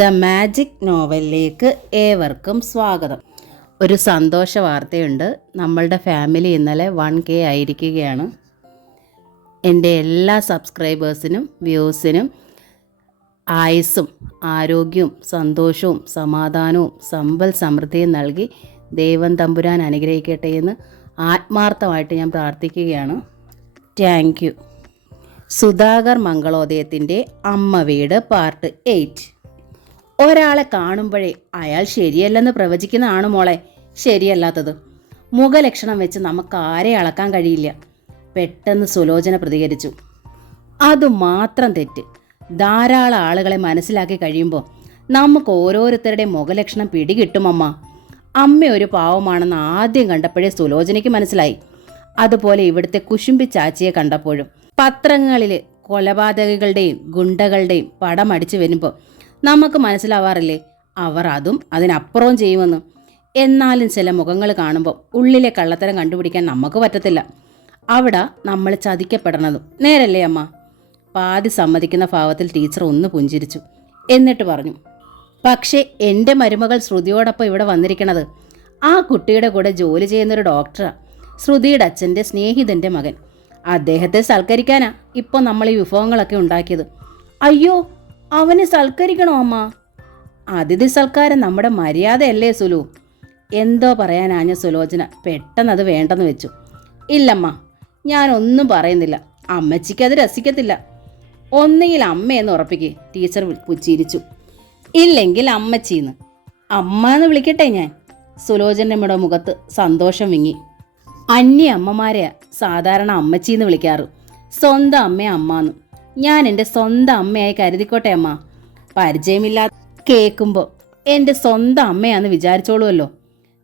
The magic നോവലിലേക്ക് ഏവർക്കും സ്വാഗതം. ഒരു സന്തോഷ വാർത്തയുണ്ട്. നമ്മളുടെ ഫാമിലി ഇന്നലെ 1K ആയിരിക്കുകയാണ്. എൻ്റെ എല്ലാ സബ്സ്ക്രൈബേഴ്സിനും വ്യൂസിനും ആയുസ്സും ആരോഗ്യവും സന്തോഷവും സമാധാനവും സമ്പൽ സമൃദ്ധിയും നൽകി ദൈവം തമ്പുരാൻ അനുഗ്രഹിക്കട്ടെ എന്ന് ആത്മാർത്ഥമായിട്ട് ഞാൻ പ്രാർത്ഥിക്കുകയാണ്. Thank you. സുധാകർ മംഗളോദയത്തിൻ്റെ അമ്മ വീട് പാർട്ട് 8. ഒരാളെ കാണുമ്പോഴേ അയാൾ ശരിയല്ലെന്ന് പ്രവചിക്കുന്നതാണ് മോളെ ശരിയല്ലാത്തത്. മുഖലക്ഷണം വെച്ച് നമുക്ക് ആരെ അളക്കാൻ കഴിയില്ല. പെട്ടെന്ന് സുലോചന പ്രതികരിച്ചു. അതുമാത്രം തെറ്റ്. ധാരാളം ആളുകളെ മനസ്സിലാക്കി കഴിയുമ്പോൾ നമുക്ക് ഓരോരുത്തരുടെയും മുഖലക്ഷണം പിടികിട്ടുമമ്മ. അമ്മ ഒരു പാവമാണെന്ന് ആദ്യം കണ്ടപ്പോഴേ സുലോചനയ്ക്ക് മനസ്സിലായി. അതുപോലെ ഇവിടുത്തെ കുശുമ്പി ചാച്ചിയെ കണ്ടപ്പോഴും. പത്രങ്ങളിൽ കൊലപാതകികളുടെയും ഗുണ്ടകളുടെയും പടം അടിച്ചു വരുമ്പോൾ നമുക്ക് മനസ്സിലാവാറില്ലേ അവർ അതും അതിനപ്പുറവും ചെയ്യുമെന്ന്. എന്നാലും ചില മുഖങ്ങൾ കാണുമ്പോൾ ഉള്ളിലെ കള്ളത്തരം കണ്ടുപിടിക്കാൻ നമുക്ക് പറ്റത്തില്ല. അവിടെ നമ്മൾ ചതിക്കപ്പെടണതും നേരല്ലേ അമ്മ? പാതി സമ്മതിക്കുന്ന ഭാവത്തിൽ ടീച്ചർ ഒന്ന് പുഞ്ചിരിച്ചു. എന്നിട്ട് പറഞ്ഞു, പക്ഷേ എൻ്റെ മരുമകൾ ശ്രുതിയോടൊപ്പം ഇവിടെ വന്നിരിക്കണത് ആ കുട്ടിയുടെ കൂടെ ജോലി ചെയ്യുന്നൊരു ഡോക്ടറാണ്. ശ്രുതിയുടെ അച്ഛൻ്റെ സ്നേഹിതൻ്റെ മകൻ. അദ്ദേഹത്തെ സൽക്കരിക്കാനാ ഇപ്പോൾ നമ്മൾ ഈ വിഭവങ്ങളൊക്കെ ഉണ്ടാക്കിയത്. അയ്യോ, അവനെ സൽക്കരിക്കണോ അമ്മ? അതിഥി സൽക്കാരം നമ്മുടെ മര്യാദയല്ലേ സുലു? എന്തോ പറയാനാഞ്ഞ സുലോചന പെട്ടെന്ന് അത് വേണ്ടെന്ന് വെച്ചു. ഇല്ലമ്മ, ഞാനൊന്നും പറയുന്നില്ല. അമ്മച്ചിക്ക് അത് രസിക്കത്തില്ല. ഒന്നുകിൽ അമ്മയെന്ന് ഉറപ്പിക്കുക, ടീച്ചർ പുച്ചിരിച്ചു. ഇല്ലെങ്കിൽ അമ്മച്ചിന്ന്. അമ്മ എന്ന് വിളിക്കട്ടെ ഞാൻ. സുലോചനയുടെ മുഖത്ത് സന്തോഷം വിങ്ങി. അന്യ അമ്മമാരെയാ സാധാരണ അമ്മച്ചിന്ന് വിളിക്കാറ്. സ്വന്തം അമ്മയെ അമ്മാന്ന്. ഞാൻ എൻ്റെ സ്വന്തം അമ്മയായി കരുതിക്കോട്ടെ അമ്മ. പരിചയമില്ലാതെ കേൾക്കുമ്പോൾ എൻ്റെ സ്വന്തം അമ്മയാന്ന് വിചാരിച്ചോളൂല്ലോ.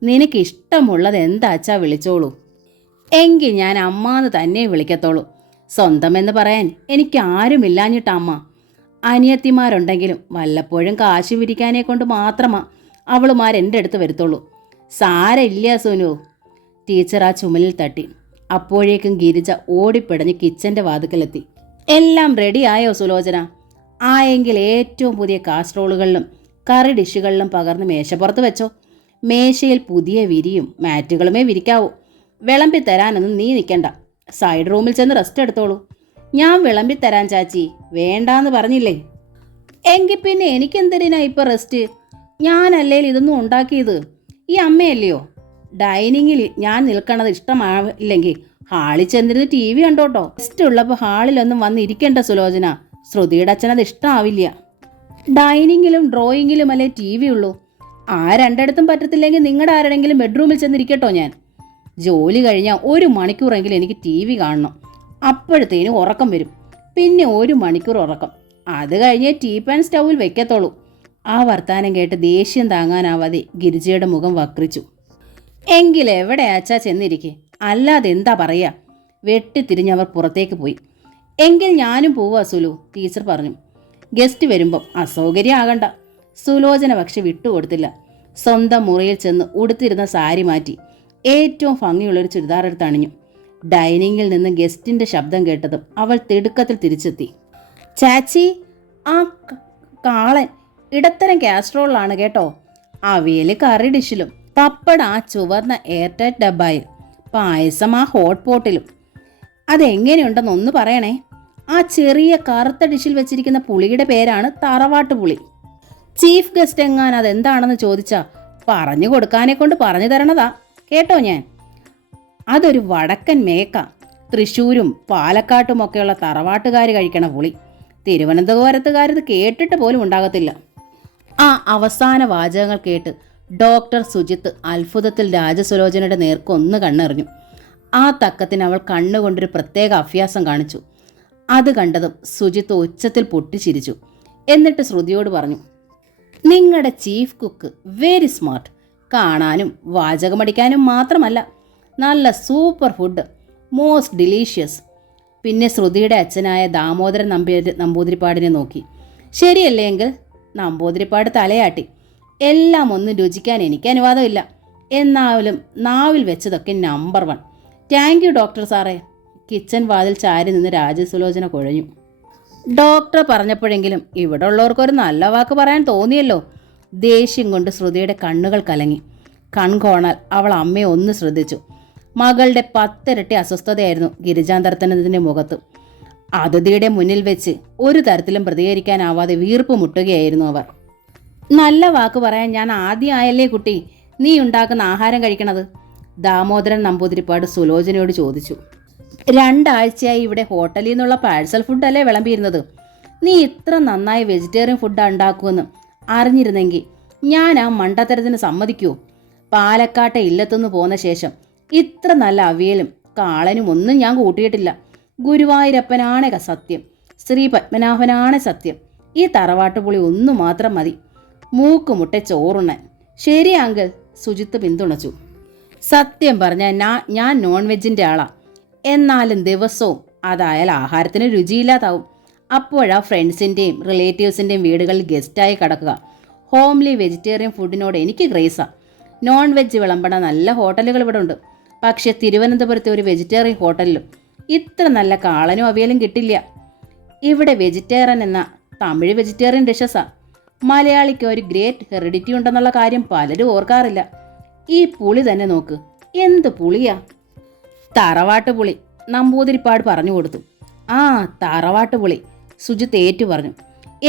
നിനക്കിഷ്ടമുള്ളത് എന്താച്ചാ വിളിച്ചോളൂ. എങ്കിൽ ഞാൻ അമ്മാന്ന് തന്നെ വിളിക്കത്തോളൂ. സ്വന്തമെന്ന് പറയാൻ എനിക്ക് ആരുമില്ലാഞ്ഞിട്ടാ അമ്മ. അനിയത്തിമാരുണ്ടെങ്കിലും വല്ലപ്പോഴും കാശ് വിരിക്കാനെ കൊണ്ട് മാത്രമാ അവളുമാരെൻ്റെ അടുത്ത് വരുത്തുള്ളൂ. സാരമില്ല സുനു. ടീച്ചർ ആ ചുമലിൽ തട്ടി. അപ്പോഴേക്കും ഗിരിജ ഓടിപ്പിടഞ്ഞ് കിച്ചൻ്റെ വാതുക്കലെത്തി. എല്ലാം റെഡിയായോ സുലോചന? ആയെങ്കിൽ ഏറ്റവും പുതിയ കാസ്ട്രോളുകളിലും കറി ഡിഷുകളിലും പകർന്ന് മേശപ്പുറത്ത് വെച്ചോ. മേശയിൽ പുതിയ വിരിയും മാറ്റുകളുമേ വിരിക്കാവൂ. വിളമ്പി തരാനൊന്നും നീ നിൽക്കണ്ട. സൈഡ് റൂമിൽ ചെന്ന് റെസ്റ്റ് എടുത്തോളൂ. ഞാൻ വിളമ്പി തരാൻ ചാച്ചി. വേണ്ടാന്ന് പറഞ്ഞില്ലേ? എങ്കിൽ പിന്നെ എനിക്കെന്തിനാ ഇപ്പോൾ റെസ്റ്റ്? ഞാനല്ലേ ഇതൊന്നും ഉണ്ടാക്കിയത്? ഈ അമ്മയല്ലയോ? ഡൈനിങ്ങിൽ ഞാൻ നിൽക്കണത് ഇഷ്ടമാവില്ലെങ്കിൽ ഹാളിൽ ചെന്നിരുന്ന് TV കണ്ടോട്ടോ. റെസ്റ്റ് ഉള്ളപ്പോൾ ഹാളിലൊന്നും വന്നിരിക്കേണ്ട സുലോചന. ശ്രുതിയുടെ അച്ഛനത് ഇഷ്ടമാവില്ല. ഡൈനിങ്ങിലും ഡ്രോയിങ്ങിലും അല്ലേ TV ഉള്ളൂ. ആ രണ്ടിടത്തും പറ്റത്തില്ലെങ്കിൽ നിങ്ങളുടെ ആരുടെങ്കിലും ബെഡ്റൂമിൽ ചെന്നിരിക്കട്ടോ. ഞാൻ ജോലി കഴിഞ്ഞാൽ 1 മണിക്കൂറെങ്കിലും എനിക്ക് TV കാണണം. അപ്പോഴത്തേനും ഉറക്കം വരും. പിന്നെ 1 മണിക്കൂർ ഉറക്കം. അത് കഴിഞ്ഞേ ടീപ്പാൻ സ്റ്റൗവിൽ വെക്കത്തോളൂ. ആ വർത്താനം കേട്ട് ദേഷ്യം താങ്ങാനാവാതെ ഗിരിജയുടെ മുഖം വക്രിച്ചു. എങ്കിലെവിടെയാച്ചാ ചെന്നിരിക്കെ, അല്ലാതെ എന്താ പറയുക? വെട്ടിത്തിരിഞ്ഞവർ പുറത്തേക്ക് പോയി. എങ്കിൽ ഞാനും പോവാ സുലു, ടീച്ചർ പറഞ്ഞു. ഗസ്റ്റ് വരുമ്പം അസൗകര്യം ആകണ്ട. സുലോചന പക്ഷെ വിട്ടുകൊടുത്തില്ല. സ്വന്തം മുറിയിൽ ചെന്ന് ഉടുത്തിരുന്ന സാരി മാറ്റി ഏറ്റവും ഭംഗിയുള്ളൊരു ചുരിദാർ എടുത്ത് അണിഞ്ഞു. ഡൈനിങ്ങിൽ നിന്ന് ഗസ്റ്റിൻ്റെ ശബ്ദം കേട്ടതും അവൾ തിടുക്കത്തിൽ തിരിച്ചെത്തി. ചാച്ചി, ആ കാളൻ ഇടത്തരം കാസ്ട്രോളിലാണ് കേട്ടോ. അവിയൽ കറി ഡിഷിലും പപ്പട ആ ചുവന്ന എയർടൈറ്റ് ഡബ്ബായിൽ, പായസം ആ ഹോട്ട് പോട്ടിലും. അതെങ്ങനെയുണ്ടെന്ന് ഒന്ന് പറയണേ. ആ ചെറിയ കറുത്ത ഡിഷിൽ വെച്ചിരിക്കുന്ന പുളിയുടെ പേരാണ് തറവാട്ട് പുളി. ചീഫ് ഗസ്റ്റ് എങ്ങാൻ അതെന്താണെന്ന് ചോദിച്ചാ പറഞ്ഞു കൊടുക്കാനെ കൊണ്ട് പറഞ്ഞു തരണതാ കേട്ടോ ഞാൻ. അതൊരു വടക്കൻ മേക്ക. തൃശ്ശൂരും പാലക്കാട്ടുമൊക്കെയുള്ള തറവാട്ടുകാർ കഴിക്കണ പുളി. തിരുവനന്തപുരത്തുകാരത് കേട്ടിട്ട് പോലും ഉണ്ടാകത്തില്ല. ആ അവസാന വാചകങ്ങൾ കേട്ട് ഡോക്ടർ സുജിത്ത് അത്ഭുതത്തിൽ രാജസുലോചനയുടെ നേർക്കൊന്ന് കണ്ണെറിഞ്ഞു. ആ തക്കത്തിന് അവൾ കണ്ണുകൊണ്ടൊരു പ്രത്യേക അഭ്യാസം കാണിച്ചു. അത് കണ്ടതും സുജിത്ത് ഉച്ചത്തിൽ പൊട്ടിച്ചിരിച്ചു. എന്നിട്ട് ശ്രുതിയോട് പറഞ്ഞു, നിങ്ങളുടെ ചീഫ് കുക്ക് വെരി സ്മാർട്ട്. കാണാനും വാചകമടിക്കാനും മാത്രമല്ല, നല്ല സൂപ്പർ ഫുഡ്, മോസ്റ്റ് ഡിലീഷ്യസ്. പിന്നെ ശ്രുതിയുടെ അച്ഛനായ ദാമോദരൻ നമ്പൂതിരിപ്പാടിനെ നോക്കി. ശരിയല്ലേ എങ്കിൽ? നമ്പൂതിരിപ്പാട് തലയാട്ടി. എല്ലാം ഒന്നും രുചിക്കാൻ എനിക്ക് അനുവാദമില്ല. എന്നാലും നാവിൽ വെച്ചതൊക്കെ നമ്പർ 1. താങ്ക് യു ഡോക്ടർ സാറേ. കിച്ചൻ വാതിൽ ചാരി നിന്ന് രാജസുലോചന കുഴഞ്ഞു. ഡോക്ടർ പറഞ്ഞപ്പോഴെങ്കിലും ഇവിടെ ഉള്ളവർക്കൊരു നല്ല വാക്ക് പറയാൻ തോന്നിയല്ലോ. ദേഷ്യം കൊണ്ട് ശ്രുതിയുടെ കണ്ണുകൾ കലങ്ങി. കൺകോണാൽ അവൾ അമ്മയെ ഒന്ന് ശ്രദ്ധിച്ചു. മകളുടെ 10 ഇരട്ടി അസ്വസ്ഥതയായിരുന്നു ഗിരിജാന്തരത്തിനതിൻ്റെ മുഖത്ത്. അതിഥിയുടെ മുന്നിൽ വെച്ച് ഒരു തരത്തിലും പ്രതികരിക്കാനാവാതെ വീർപ്പ് മുട്ടുകയായിരുന്നു അവർ. നല്ല വാക്ക് പറയാൻ ഞാൻ ആദ്യമായല്ലേ കുട്ടി നീ ഉണ്ടാക്കുന്ന ആഹാരം കഴിക്കണത്? ദാമോദരൻ നമ്പൂതിരിപ്പാട് സുലോചനയോട് ചോദിച്ചു. 2 ആഴ്ചയായി ഇവിടെ ഹോട്ടലിൽ നിന്നുള്ള പാഴ്സൽ ഫുഡല്ലേ വിളമ്പിയിരുന്നത്. നീ ഇത്ര നന്നായി വെജിറ്റേറിയൻ ഫുഡ് ഉണ്ടാക്കുമെന്ന് അറിഞ്ഞിരുന്നെങ്കിൽ ഞാൻ ആ മണ്ടത്തരത്തിന് സമ്മതിക്കുമോ? പാലക്കാട്ടെ ഇല്ലത്തുനിന്ന് പോന്ന ശേഷം ഇത്ര നല്ല അവിയലും കാളനും ഒന്നും ഞാൻ കൂട്ടിയിട്ടില്ല. ഗുരുവായൂരപ്പനാണ് സത്യം, ശ്രീ പത്മനാഭനാണ് സത്യം. ഈ തറവാട്ടുപുളി ഒന്നു മാത്രം മതി മൂക്കുമുട്ട ചോറുണ്ണൻ. ശരി അങ്കിൾ, സുജിത്ത് പിന്തുണച്ചു. സത്യം പറഞ്ഞാൽ ഞാൻ നോൺ വെജിൻ്റെ ആളാ. എന്നാലും ദിവസവും അതായാൽ ആഹാരത്തിന് രുചിയില്ലാതാവും. അപ്പോഴാ ഫ്രണ്ട്സിൻ്റെയും റിലേറ്റീവ്സിൻ്റെയും വീടുകളിൽ ഗസ്റ്റായി കിടക്കുക. ഹോംലി വെജിറ്റേറിയൻ ഫുഡിനോട് എനിക്ക് ക്രേസാണ്. നോൺ വെജ് വിളമ്പണ നല്ല ഹോട്ടലുകൾ ഇവിടെ ഉണ്ട്. പക്ഷേ തിരുവനന്തപുരത്തെ ഒരു വെജിറ്റേറിയൻ ഹോട്ടലിലും ഇത്ര നല്ല കാളനും അവിയലും കിട്ടില്ല. ഇവിടെ വെജിറ്റേറിയൻ എന്ന തമിഴ് വെജിറ്റേറിയൻ ഡിഷസാണ്. മലയാളിക്ക് ഒരു ഗ്രേറ്റ് ഹെറിഡിറ്റി ഉണ്ടെന്നുള്ള കാര്യം പലരും ഓർക്കാറില്ല. ഈ പുളി തന്നെ നോക്ക്, എന്ത് പുളിയാ! തറവാട്ട് പുളി, നമ്പൂതിരിപ്പാട് പറഞ്ഞു കൊടുത്തു. ആ തറവാട്ട് പുളി, സുജിത്ത് ഏറ്റു പറഞ്ഞു.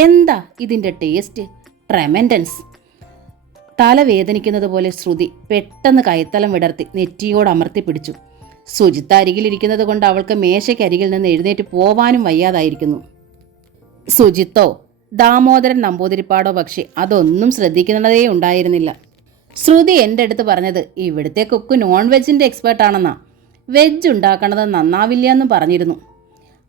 എന്താ ഇതിൻ്റെ ടേസ്റ്റ്! ട്രെമൻഡൻസ്! തല വേദനിക്കുന്നത് പോലെ ശ്രുതി പെട്ടെന്ന് കൈത്തലം വിടർത്തി നെറ്റിയോട് അമർത്തി പിടിച്ചു. സുജിത്ത് അരികിലിരിക്കുന്നത് കൊണ്ട് അവൾക്ക് മേശയ്ക്കരികിൽ നിന്ന് എഴുന്നേറ്റ് പോവാനും വയ്യാതായിരിക്കുന്നു. സുജിത്തോ ദാമോദരൻ നമ്പൂതിരിപ്പാടോ പക്ഷേ അതൊന്നും ശ്രദ്ധിക്കുന്നതേ ഉണ്ടായിരുന്നില്ല. ശ്രുതി എൻ്റെ അടുത്ത് പറഞ്ഞത് ഇവിടുത്തെ കുക്ക് നോൺ വെജിൻ്റെ എക്സ്പേർട്ടാണെന്നാ. വെജ് ഉണ്ടാക്കണത് നന്നാവില്ല എന്നും പറഞ്ഞിരുന്നു.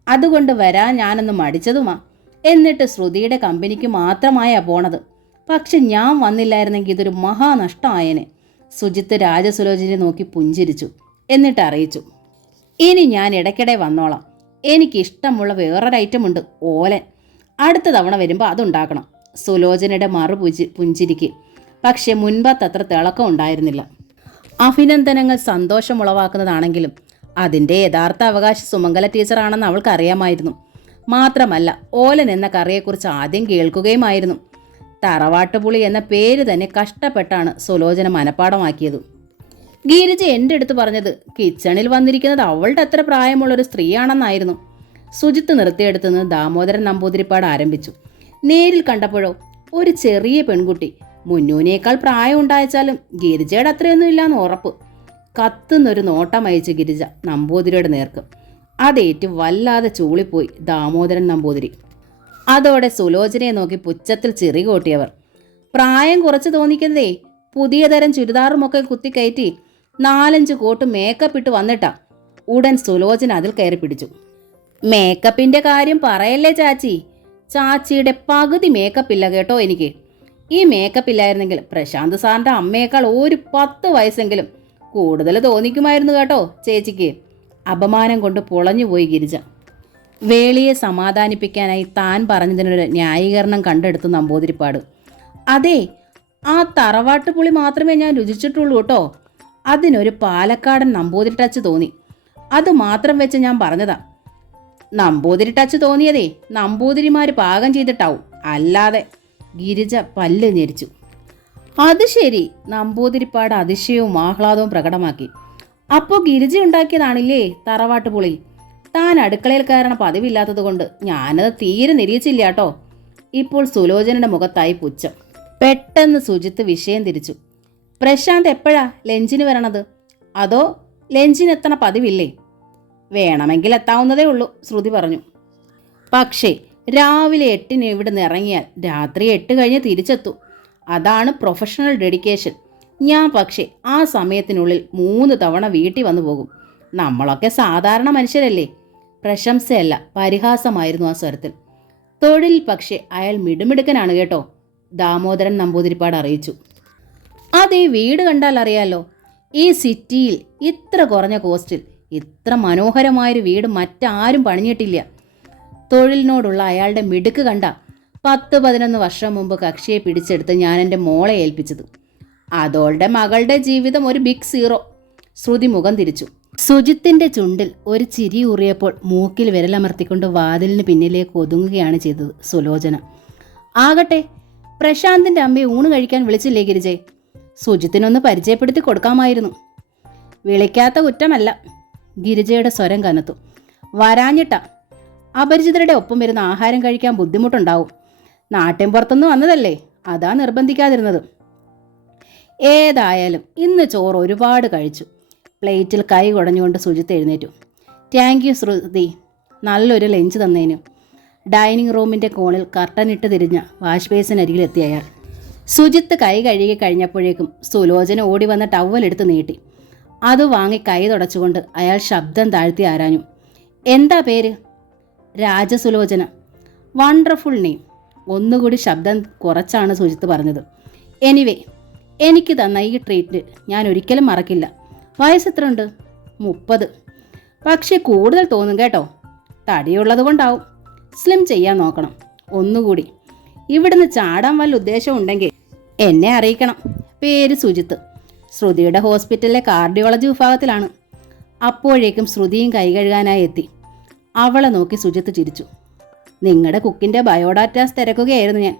അതുകൊണ്ട് വരാൻ ഞാനൊന്ന് മടിച്ചതുമാ. എന്നിട്ട് ശ്രുതിയുടെ കമ്പനിക്ക് മാത്രമായാ പോണത്. പക്ഷെ ഞാൻ വന്നില്ലായിരുന്നെങ്കിൽ ഇതൊരു മഹാനഷ്ടമായേനെ. സുജിത്ത് രാജസുലോചനെ നോക്കി പുഞ്ചിരിച്ചു. എന്നിട്ട് അറിയിച്ചു, ഇനി ഞാൻ ഇടയ്ക്കിടെ വന്നോളാം. എനിക്കിഷ്ടമുള്ള വേറൊരു ഐറ്റം ഉണ്ട്, ഓലൻ. അടുത്ത തവണ വരുമ്പോൾ അതുണ്ടാക്കണം. സുലോചനയുടെ പുഞ്ചിരിക്ക് പക്ഷെ മുൻപത്തത്ര തിളക്കം ഉണ്ടായിരുന്നില്ല. അഭിനന്ദനങ്ങൾ സന്തോഷമുളവാക്കുന്നതാണെങ്കിലും അതിൻ്റെ യഥാർത്ഥ അവകാശി സുമംഗല ടീച്ചറാണെന്ന് അവൾക്കറിയാമായിരുന്നു. മാത്രമല്ല ഓലൻ എന്ന കറിയെക്കുറിച്ച് ആദ്യം കേൾക്കുകയുമായിരുന്നു. തറവാട്ടുപുളി എന്ന പേര് തന്നെ കഷ്ടപ്പെട്ടാണ് സുലോചന മനഃപ്പാടമാക്കിയത്. ഗിരിജ എൻ്റെ അടുത്ത് പറഞ്ഞത് കിച്ചണിൽ വന്നിരിക്കുന്നത് അവളുടെ അത്ര പ്രായമുള്ളൊരു സ്ത്രീയാണെന്നായിരുന്നു. സുജിത്ത് നിർത്തിയെടുത്തുനിന്ന് ദാമോദരൻ നമ്പൂതിരിപ്പാട് ആരംഭിച്ചു. നേരിൽ കണ്ടപ്പോഴോ ഒരു ചെറിയ പെൺകുട്ടി. മുന്നൂനേക്കാൾ പ്രായം ഉണ്ടായച്ചാലും ഗിരിജയുടെ അത്രയൊന്നും ഇല്ലാന്ന് ഉറപ്പ്. കത്തുന്നൊരു നോട്ടം അയച്ചു ഗിരിജ നമ്പൂതിരിയുടെ നേർക്ക്. അതേറ്റ് വല്ലാതെ ചൂളിപ്പോയി ദാമോദരൻ നമ്പൂതിരി. അതോടെ സുലോചനയെ നോക്കി പുച്ഛത്തിൽ ചിറി കൂട്ടിയവർ. പ്രായം കുറച്ച് തോന്നിക്കുന്നതേ പുതിയ തരം ചുരിദാറുമൊക്കെ കുത്തിക്കയറ്റി 4-5 കോട്ട് മേക്കപ്പ് ഇട്ട് വന്നിട്ടാ. ഉടൻ സുലോചന അതിൽ കയറി പിടിച്ചു. മേക്കപ്പിൻ്റെ കാര്യം പറയല്ലേ ചാച്ചി. ചാച്ചിയുടെ പകുതി മേക്കപ്പ് ഇല്ല കേട്ടോ എനിക്ക്. ഈ മേക്കപ്പ് ഇല്ലായിരുന്നെങ്കിൽ പ്രശാന്ത് സാറിൻ്റെ അമ്മയേക്കാൾ ഒരു 10 വയസ്സെങ്കിലും കൂടുതൽ തോന്നിക്കുമായിരുന്നു കേട്ടോ ചേച്ചിക്ക്. അപമാനം കൊണ്ട് പൊളഞ്ഞുപോയി ഗിരിജ. വേളിയെ സമാധാനിപ്പിക്കാനായി താൻ പറഞ്ഞതിനൊരു ന്യായീകരണം കണ്ടെടുത്തു നമ്പൂതിരിപ്പാട്. അതെ, ആ തറവാട്ട് പുളി മാത്രമേ ഞാൻ രുചിച്ചിട്ടുള്ളൂ കേട്ടോ. അതിനൊരു പാലക്കാടൻ നമ്പൂതിരി ടച്ച് തോന്നി. അത് മാത്രം വെച്ച് ഞാൻ പറഞ്ഞതാ. നമ്പൂതിരി ടച്ച് തോന്നിയതേ നമ്പൂതിരിമാർ പാകം ചെയ്തിട്ടാവും, അല്ലാതെ. ഗിരിജ പല്ല് ഞെരിച്ചു. അത് ശരി, നമ്പൂതിരിപ്പാട് അതിശയവും ആഹ്ലാദവും പ്രകടമാക്കി. അപ്പോൾ ഗിരിജ ഉണ്ടാക്കിയതാണില്ലേ തറവാട്ട് പുളി? താൻ അടുക്കളയിൽ കയറണ പതിവില്ലാത്തത് കൊണ്ട് ഞാനത് തീരെ നിരീക്ഷിച്ചില്ല കേട്ടോ. ഇപ്പോൾ സുലോചനയുടെ മുഖത്തായി പുച്ഛം. പെട്ടെന്ന് സുജിത്ത് വിഷയം തിരിച്ചു. പ്രശാന്ത് എപ്പോഴാ ലഞ്ചിന് വരണത്? അതോ ലഞ്ചിനെത്തണ പതിവില്ലേ? വേണമെങ്കിൽ എത്താവുന്നതേ ഉള്ളൂ, ശ്രുതി പറഞ്ഞു. പക്ഷേ രാവിലെ 8-ന് ഇവിടുന്ന് ഇറങ്ങിയാൽ രാത്രി 8 കഴിഞ്ഞ് തിരിച്ചെത്തൂ. അതാണ് പ്രൊഫഷണൽ ഡെഡിക്കേഷൻ. ഞാൻ പക്ഷേ ആ സമയത്തിനുള്ളിൽ 3 തവണ വീട്ടിൽ വന്നു പോകും. നമ്മളൊക്കെ സാധാരണ മനുഷ്യരല്ലേ. പ്രശംസയല്ല, പരിഹാസമായിരുന്നു ആ സ്വരത്തിൽ. തൊഴിൽ പക്ഷേ അയാൾ മിടുമിടുക്കനാണ് കേട്ടോ, ദാമോദരൻ നമ്പൂതിരിപ്പാട് അറിയിച്ചു. അതേ, വീട് കണ്ടാൽ അറിയാലോ. ഈ സിറ്റിയിൽ ഇത്ര കുറഞ്ഞ കോസ്റ്റിൽ ഇത്ര മനോഹരമായൊരു വീട് മറ്റാരും പണിഞ്ഞിട്ടില്ല. തൊഴിലിനോടുള്ള അയാളുടെ മിടുക്ക് കണ്ട 10-11 വർഷം മുമ്പ് കക്ഷിയെ പിടിച്ചെടുത്ത് ഞാൻ എൻ്റെ മോളെ ഏൽപ്പിച്ചത്. അതോളുടെ മകളുടെ ജീവിതം ഒരു ബിഗ് സീറോ. ശ്രുതി മുഖം തിരിച്ചു. സുജിത്തിന്റെ ചുണ്ടിൽ ഒരു ചിരി ഊറിയപ്പോൾ മൂക്കിൽ വിരലമർത്തിക്കൊണ്ട് വാതിലിന് പിന്നിലേക്ക് ഒതുങ്ങുകയാണ് ചെയ്തത് സുലോചന. ആകട്ടെ, പ്രശാന്തിന്റെ അമ്മയെ ഊണ് കഴിക്കാൻ വിളിച്ചില്ലേ ഗിരിജെ? സുജിത്തിനൊന്ന് പരിചയപ്പെടുത്തി കൊടുക്കാമായിരുന്നു. വിളിക്കാത്ത കുറ്റമല്ല. ഗിരിജയുടെ സ്വരം കനത്തു. വരാഞ്ഞിട്ടാ. അപരിചിതരുടെ ഒപ്പം വരുന്ന ആഹാരം കഴിക്കാൻ ബുദ്ധിമുട്ടുണ്ടാവും. നാട്ടിൻ പുറത്തുനിന്ന് വന്നതല്ലേ, അതാ നിർബന്ധിക്കാതിരുന്നത്. ഏതായാലും ഇന്ന് ചോറ് ഒരുപാട് കഴിച്ചു. പ്ലേറ്റിൽ കൈ കുടഞ്ഞുകൊണ്ട് സുജിത്ത് എഴുന്നേറ്റു. താങ്ക് യു ശ്രുതി, നല്ലൊരു ലഞ്ച് തന്നേനു. ഡൈനിങ് റൂമിൻ്റെ കോണിൽ കർട്ടനിട്ട് തിരിഞ്ഞ വാഷ് ബേസിനരികിലെത്തിയ അയാൾ. സുജിത്ത് കൈ കഴുകി കഴിഞ്ഞപ്പോഴേക്കും സുലോചന ഓടി വന്ന ടവലെടുത്ത് നീട്ടി. അത് വാങ്ങി കൈ തുടച്ചുകൊണ്ട് അയാൾ ശബ്ദം താഴ്ത്തി ആരാഞ്ഞു. എന്താ പേര്? രാജസുലോചന. Wonderful name. ഒന്നുകൂടി ശബ്ദം കുറച്ചാണ് സുജിത്ത് പറഞ്ഞത്. എനിവേ, എനിക്ക് തന്ന ഈ ട്രീറ്റ് ഞാൻ ഒരിക്കലും മറക്കില്ല. വയസ്സെത്രയുണ്ട്? 30. പക്ഷേ കൂടുതൽ തോന്നും കേട്ടോ. തടിയുള്ളത് കൊണ്ടാവും. സ്ലിം ചെയ്യാൻ നോക്കണം. ഒന്നുകൂടി ഇവിടുന്ന് ചാടാൻ വല്ല ഉദ്ദേശം ഉണ്ടെങ്കിൽ എന്നെ അറിയിക്കണം. പേര് സുജിത്ത്. ശ്രുതിയുടെ ഹോസ്പിറ്റലിലെ കാർഡിയോളജി വിഭാഗത്തിലാണ്. അപ്പോഴേക്കും ശ്രുതിയും കൈ കഴുകാനായി എത്തി. അവളെ നോക്കി സുജിത്ത് ചിരിച്ചു. നിങ്ങളുടെ കുക്കിൻ്റെ ബയോഡാറ്റാസ് തിരക്കുകയായിരുന്നു ഞാൻ.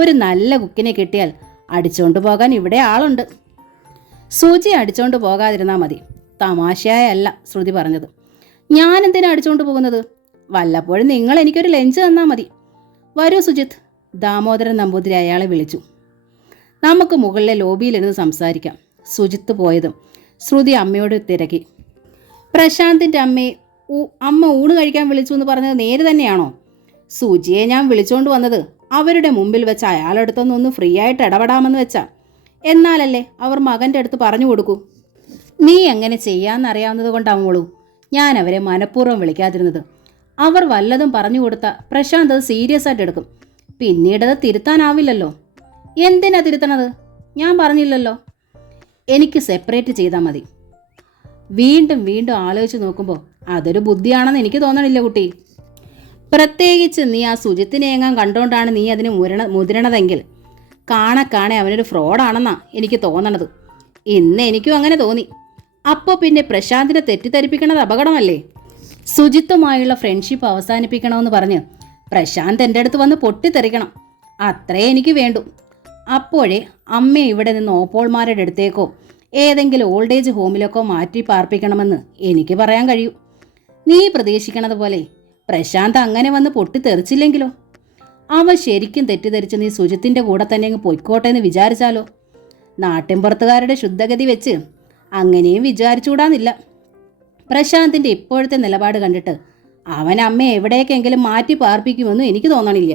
ഒരു നല്ല കുക്കിനെ കിട്ടിയാൽ അടിച്ചുകൊണ്ട് പോകാൻ ഇവിടെ ആളുണ്ട്. സൂചി അടിച്ചുകൊണ്ട് പോകാതിരുന്നാൽ മതി. തമാശയായല്ല ശ്രുതി പറഞ്ഞത്. ഞാനെന്തിനാ അടിച്ചുകൊണ്ട് പോകുന്നത്? വല്ലപ്പോഴും നിങ്ങൾ എനിക്കൊരു ലഞ്ച് തന്നാൽ മതി. വരൂ സുജിത്ത്. ദാമോദരൻ നമ്പൂതിരി അയാളെ വിളിച്ചു. നമുക്ക് മുകളിലെ ലോബിയിലിരുന്ന് സംസാരിക്കാം. സുജിത്ത് പോയതും ശ്രുതി അമ്മയോട് തിരക്കി. പ്രശാന്തിൻ്റെ അമ്മ ഊണ് കഴിക്കാൻ വിളിച്ചു എന്ന് പറഞ്ഞത് നേര് തന്നെയാണോ? സുജിയെ ഞാൻ വിളിച്ചുകൊണ്ട് വന്നത് അവരുടെ മുമ്പിൽ വെച്ച് അയാളെടുത്തൊന്നൊന്ന് ഫ്രീ ആയിട്ട് ഇടപെടാമെന്ന് വെച്ചാ. എന്നാലല്ലേ അവർ മകൻ്റെ അടുത്ത് പറഞ്ഞു കൊടുക്കൂ. നീ എങ്ങനെ ചെയ്യാമെന്നറിയാവുന്നത് കൊണ്ടാവുള്ളൂ ഞാൻ അവരെ മനഃപൂർവ്വം വിളിക്കാതിരുന്നത്. അവർ വല്ലതും പറഞ്ഞു കൊടുത്താൽ പ്രശാന്ത് അത് സീരിയസ് ആയിട്ട് എടുക്കും. പിന്നീടത് തിരുത്താനാവില്ലല്ലോ. എന്തിനാ തിരുത്തണത്? ഞാൻ പറഞ്ഞില്ലല്ലോ. എനിക്ക് സെപ്പറേറ്റ് ചെയ്താൽ മതി. വീണ്ടും വീണ്ടും ആലോചിച്ച് നോക്കുമ്പോൾ അതൊരു ബുദ്ധിയാണെന്ന് എനിക്ക് തോന്നണില്ല കുട്ടി. പ്രത്യേകിച്ച് നീ ആ സുജിത്തിനെ എങ്ങാൻ കണ്ടുകൊണ്ടാണ് നീ അതിന് മുതിരണതെങ്കിൽ കാണെ അവനൊരു ഫ്രോഡാണെന്നാ എനിക്ക് തോന്നണത്. ഇന്ന് എനിക്കും അങ്ങനെ തോന്നി. അപ്പോൾ പിന്നെ പ്രശാന്തിനെ തെറ്റിദ്ധരിപ്പിക്കണത് അപകടമല്ലേ? സുജിത്തുമായുള്ള ഫ്രണ്ട്ഷിപ്പ് അവസാനിപ്പിക്കണമെന്ന് പറഞ്ഞ് പ്രശാന്ത് എൻ്റെ അടുത്ത് വന്ന് പൊട്ടിത്തെറിക്കണം. അത്രേ എനിക്ക് വേണ്ടു. അപ്പോഴേ അമ്മയെ ഇവിടെ നിന്ന് ഓപ്പോൾമാരുടെ അടുത്തേക്കോ ഏതെങ്കിലും ഓൾഡ് ഏജ് ഹോമിലേക്കോ മാറ്റി പാർപ്പിക്കണമെന്ന് എനിക്ക് പറയാൻ കഴിയൂ. നീ പ്രതീക്ഷിക്കണത് പോലെ പ്രശാന്ത് അങ്ങനെ വന്ന് പൊട്ടിത്തെറിച്ചില്ലെങ്കിലോ? അവൻ ശരിക്കും തെറ്റിദ്ധരിച്ച് നീ സുജിത്തിൻ്റെ കൂടെ തന്നെ അങ്ങ് പൊയ്ക്കോട്ടെ എന്ന് വിചാരിച്ചാലോ? നാട്ടിൻപുറത്തുകാരുടെ ശുദ്ധഗതി വെച്ച് അങ്ങനെയും വിചാരിച്ചുകൂടാന്നില്ല. പ്രശാന്തിൻ്റെ ഇപ്പോഴത്തെ നിലപാട് കണ്ടിട്ട് അവൻ അമ്മയെ എവിടേക്കെങ്കിലും മാറ്റി പാർപ്പിക്കുമെന്നും എനിക്ക് തോന്നണില്ല.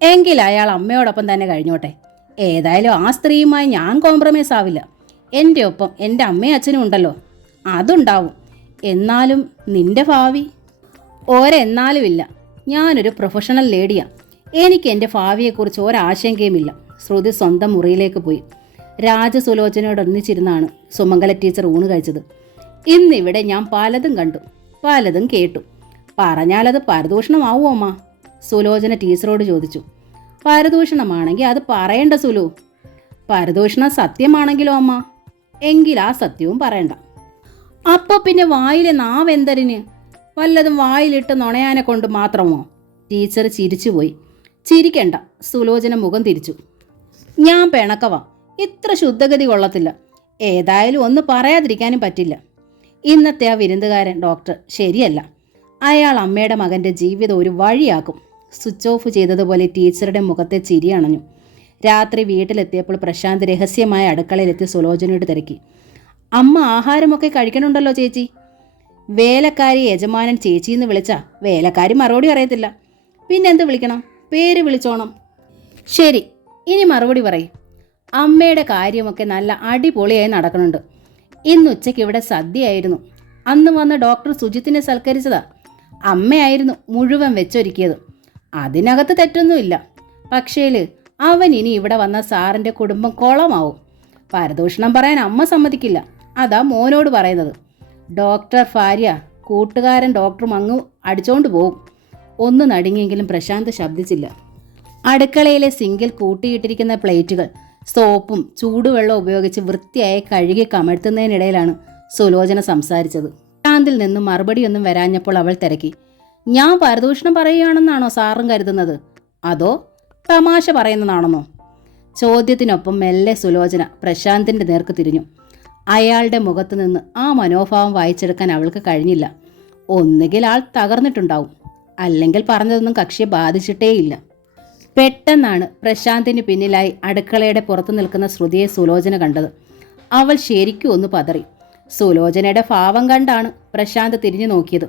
എങ്കിൽ അയാൾ അമ്മയോടൊപ്പം തന്നെ കഴിഞ്ഞോട്ടെ. ഏതായാലും ആ സ്ത്രീയുമായി ഞാൻ കോംപ്രമൈസ് ആവില്ല. എൻ്റെ ഒപ്പം എൻ്റെ അമ്മയും അച്ഛനും ഉണ്ടല്ലോ, അതുണ്ടാവും. എന്നാലും നിന്റെ ഭാവി? ഒരെന്നാലും ഇല്ല. ഞാനൊരു പ്രൊഫഷണൽ ലേഡിയാണ്. എനിക്ക് എൻ്റെ ഭാവിയെക്കുറിച്ച് ഒരാശങ്കയുമില്ല. ശ്രുതി സ്വന്തം മുറിയിലേക്ക് പോയി. രാജസുലോചനയോടൊന്നിച്ചിരുന്നാണ് സുമംഗല ടീച്ചർ ഊണ് കഴിച്ചത്. ഇന്നിവിടെ ഞാൻ പലതും കണ്ടു, പലതും കേട്ടു. പറഞ്ഞാലത് പരദൂഷണമാവോ അമ്മ? സുലോചന ടീച്ചറോട് ചോദിച്ചു. പരദൂഷണമാണെങ്കിൽ അത് പറയണ്ട സുലു. പരദൂഷണം സത്യമാണെങ്കിലോ അമ്മ? എങ്കിൽ ആ സത്യവും പറയണ്ട. അപ്പോൾ പിന്നെ വായിലെ നാവെന്തരിന്? വല്ലതും വായിലിട്ട് നുണയാനെ കൊണ്ട് മാത്രമോ? ടീച്ചർ ചിരിച്ചുപോയി. ചിരിക്കണ്ട. സുലോചന മുഖം തിരിച്ചു. ഞാൻ പിണക്കവാ. ഇത്ര ശുദ്ധഗതി കൊള്ളത്തില്ല. ഏതായാലും ഒന്ന് പറയാതിരിക്കാനും പറ്റില്ല. ഇന്നത്തെ ആ വിരുന്നുകാരൻ ഡോക്ടർ ശരിയല്ല. അയാൾ അമ്മയുടെ മകൻ്റെ ജീവിതം ഒരു വഴിയാക്കും. സ്വിച്ച് ഓഫ് ചെയ്തതുപോലെ ടീച്ചറുടെ മുഖത്തെ ചിരി അണഞ്ഞു. രാത്രി വീട്ടിലെത്തിയപ്പോൾ പ്രശാന്ത് രഹസ്യമായ അടുക്കളയിലെത്തി സുലോചനയോട് തിരക്കി. അമ്മ ആഹാരമൊക്കെ കഴിക്കണുണ്ടല്ലോ ചേച്ചി. വേലക്കാരി യജമാനൻ ചേച്ചിന്ന് വിളിച്ചാ വേലക്കാരി മറുപടി അറിയത്തില്ല. പിന്നെന്ത് വിളിക്കണം? പേര് വിളിച്ചോണം. ശരി, ഇനി മറുപടി പറയും. അമ്മയുടെ കാര്യമൊക്കെ നല്ല അടിപൊളിയായി നടക്കുന്നുണ്ട്. ഇന്ന് ഉച്ചയ്ക്ക് ഇവിടെ സദ്യയായിരുന്നു. അന്ന് വന്ന് ഡോക്ടർ സുജിത്തിനെ സൽക്കരിച്ചതാ. അമ്മയായിരുന്നു മുഴുവൻ വെച്ചൊരുക്കിയത്. അതിനകത്ത് തെറ്റൊന്നുമില്ല. പക്ഷേല് അവൻ ഇനി ഇവിടെ വന്ന സാറിൻ്റെ കുടുംബം കുളമാവും. പരദൂഷണം പറയാൻ അമ്മ സമ്മതിക്കില്ല. അതാ മോനോട് പറയുന്നത്. ഡോക്ടർ ഭാര്യ കൂട്ടുകാരൻ ഡോക്ടറും അങ്ങ് അടിച്ചോണ്ട് പോവും. ഒന്ന് നടുങ്ങിയെങ്കിലും പ്രശാന്ത് ശബ്ദിച്ചില്ല. അടുക്കളയിലെ സിങ്കിൽ കൂട്ടിയിട്ടിരിക്കുന്ന പ്ലേറ്റുകൾ സോപ്പും ചൂടുവെള്ളം ഉപയോഗിച്ച് വൃത്തിയായി കഴുകി കമഴ്ത്തുന്നതിനിടയിലാണ് സുലോചന സംസാരിച്ചത്. ശാന്തിൽ നിന്നും മറുപടിയൊന്നും വരാഞ്ഞപ്പോൾ അവൾ തിരക്കി. ഞാൻ പരദൂഷണം പറയുകയാണെന്നാണോ സാറും കരുതുന്നത്, അതോ തമാശ പറയുന്നതാണെന്നോ? ചോദ്യത്തിനൊപ്പം മെല്ലെ സുലോചന പ്രശാന്തിൻ്റെ നേർക്ക് തിരിഞ്ഞു. അയാളുടെ മുഖത്ത് നിന്ന് ആ മനോഭാവം വായിച്ചെടുക്കാൻ അവൾക്ക് കഴിഞ്ഞില്ല. ഒന്നുകിൽ ആൾ തകർന്നിട്ടുണ്ടാവും, അല്ലെങ്കിൽ പറഞ്ഞതൊന്നും കക്ഷിയെ ബാധിച്ചിട്ടേയില്ല. പെട്ടെന്നാണ് പ്രശാന്തിന് പിന്നിലായി അടുക്കളയുടെ പുറത്തു നിൽക്കുന്ന ശ്രുതിയെ സുലോചന കണ്ടത്. അവൾ ശരിക്കും ഒന്ന് പതറി. സുലോചനയുടെ ഭാവം കണ്ടാണ് പ്രശാന്ത് തിരിഞ്ഞു നോക്കിയത്.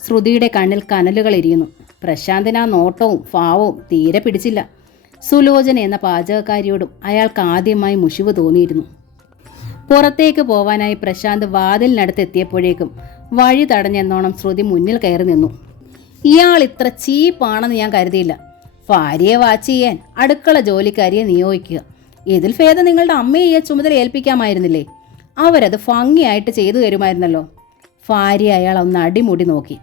ശ്രുതിയുടെ കണ്ണിൽ കനലുകൾ എരിയുന്നു. പ്രശാന്തിന് ആ നോട്ടവും ഭാവവും തീരെ പിടിച്ചില്ല. സുലോചന എന്ന പാചകക്കാരിയോടും അയാൾക്ക് ആദ്യമായി മുഷിവ് തോന്നിയിരുന്നു. പുറത്തേക്ക് പോവാനായി പ്രശാന്ത് വാതിലിനടുത്തെത്തിയപ്പോഴേക്കും വഴി തടഞ്ഞെന്നോണം ശ്രുതി മുന്നിൽ കയറി നിന്നു. ഇയാൾ ഇത്ര ചീപ്പാണെന്ന് ഞാൻ കരുതിയില്ല. ഭാര്യയെ വാച്ച് ചെയ്യാൻ അടുക്കള ജോലിക്കാരിയെ നിയോഗിക്കുക. ഇതിൽ ഭേദം നിങ്ങളുടെ അമ്മയെ ഈ ചുമതല ഏൽപ്പിക്കാമായിരുന്നില്ലേ? അവരത് ഭംഗിയായിട്ട് ചെയ്തു തരുമായിരുന്നല്ലോ. ഭാര്യ അയാൾ ഒന്ന് അടിമുടി നോക്കി.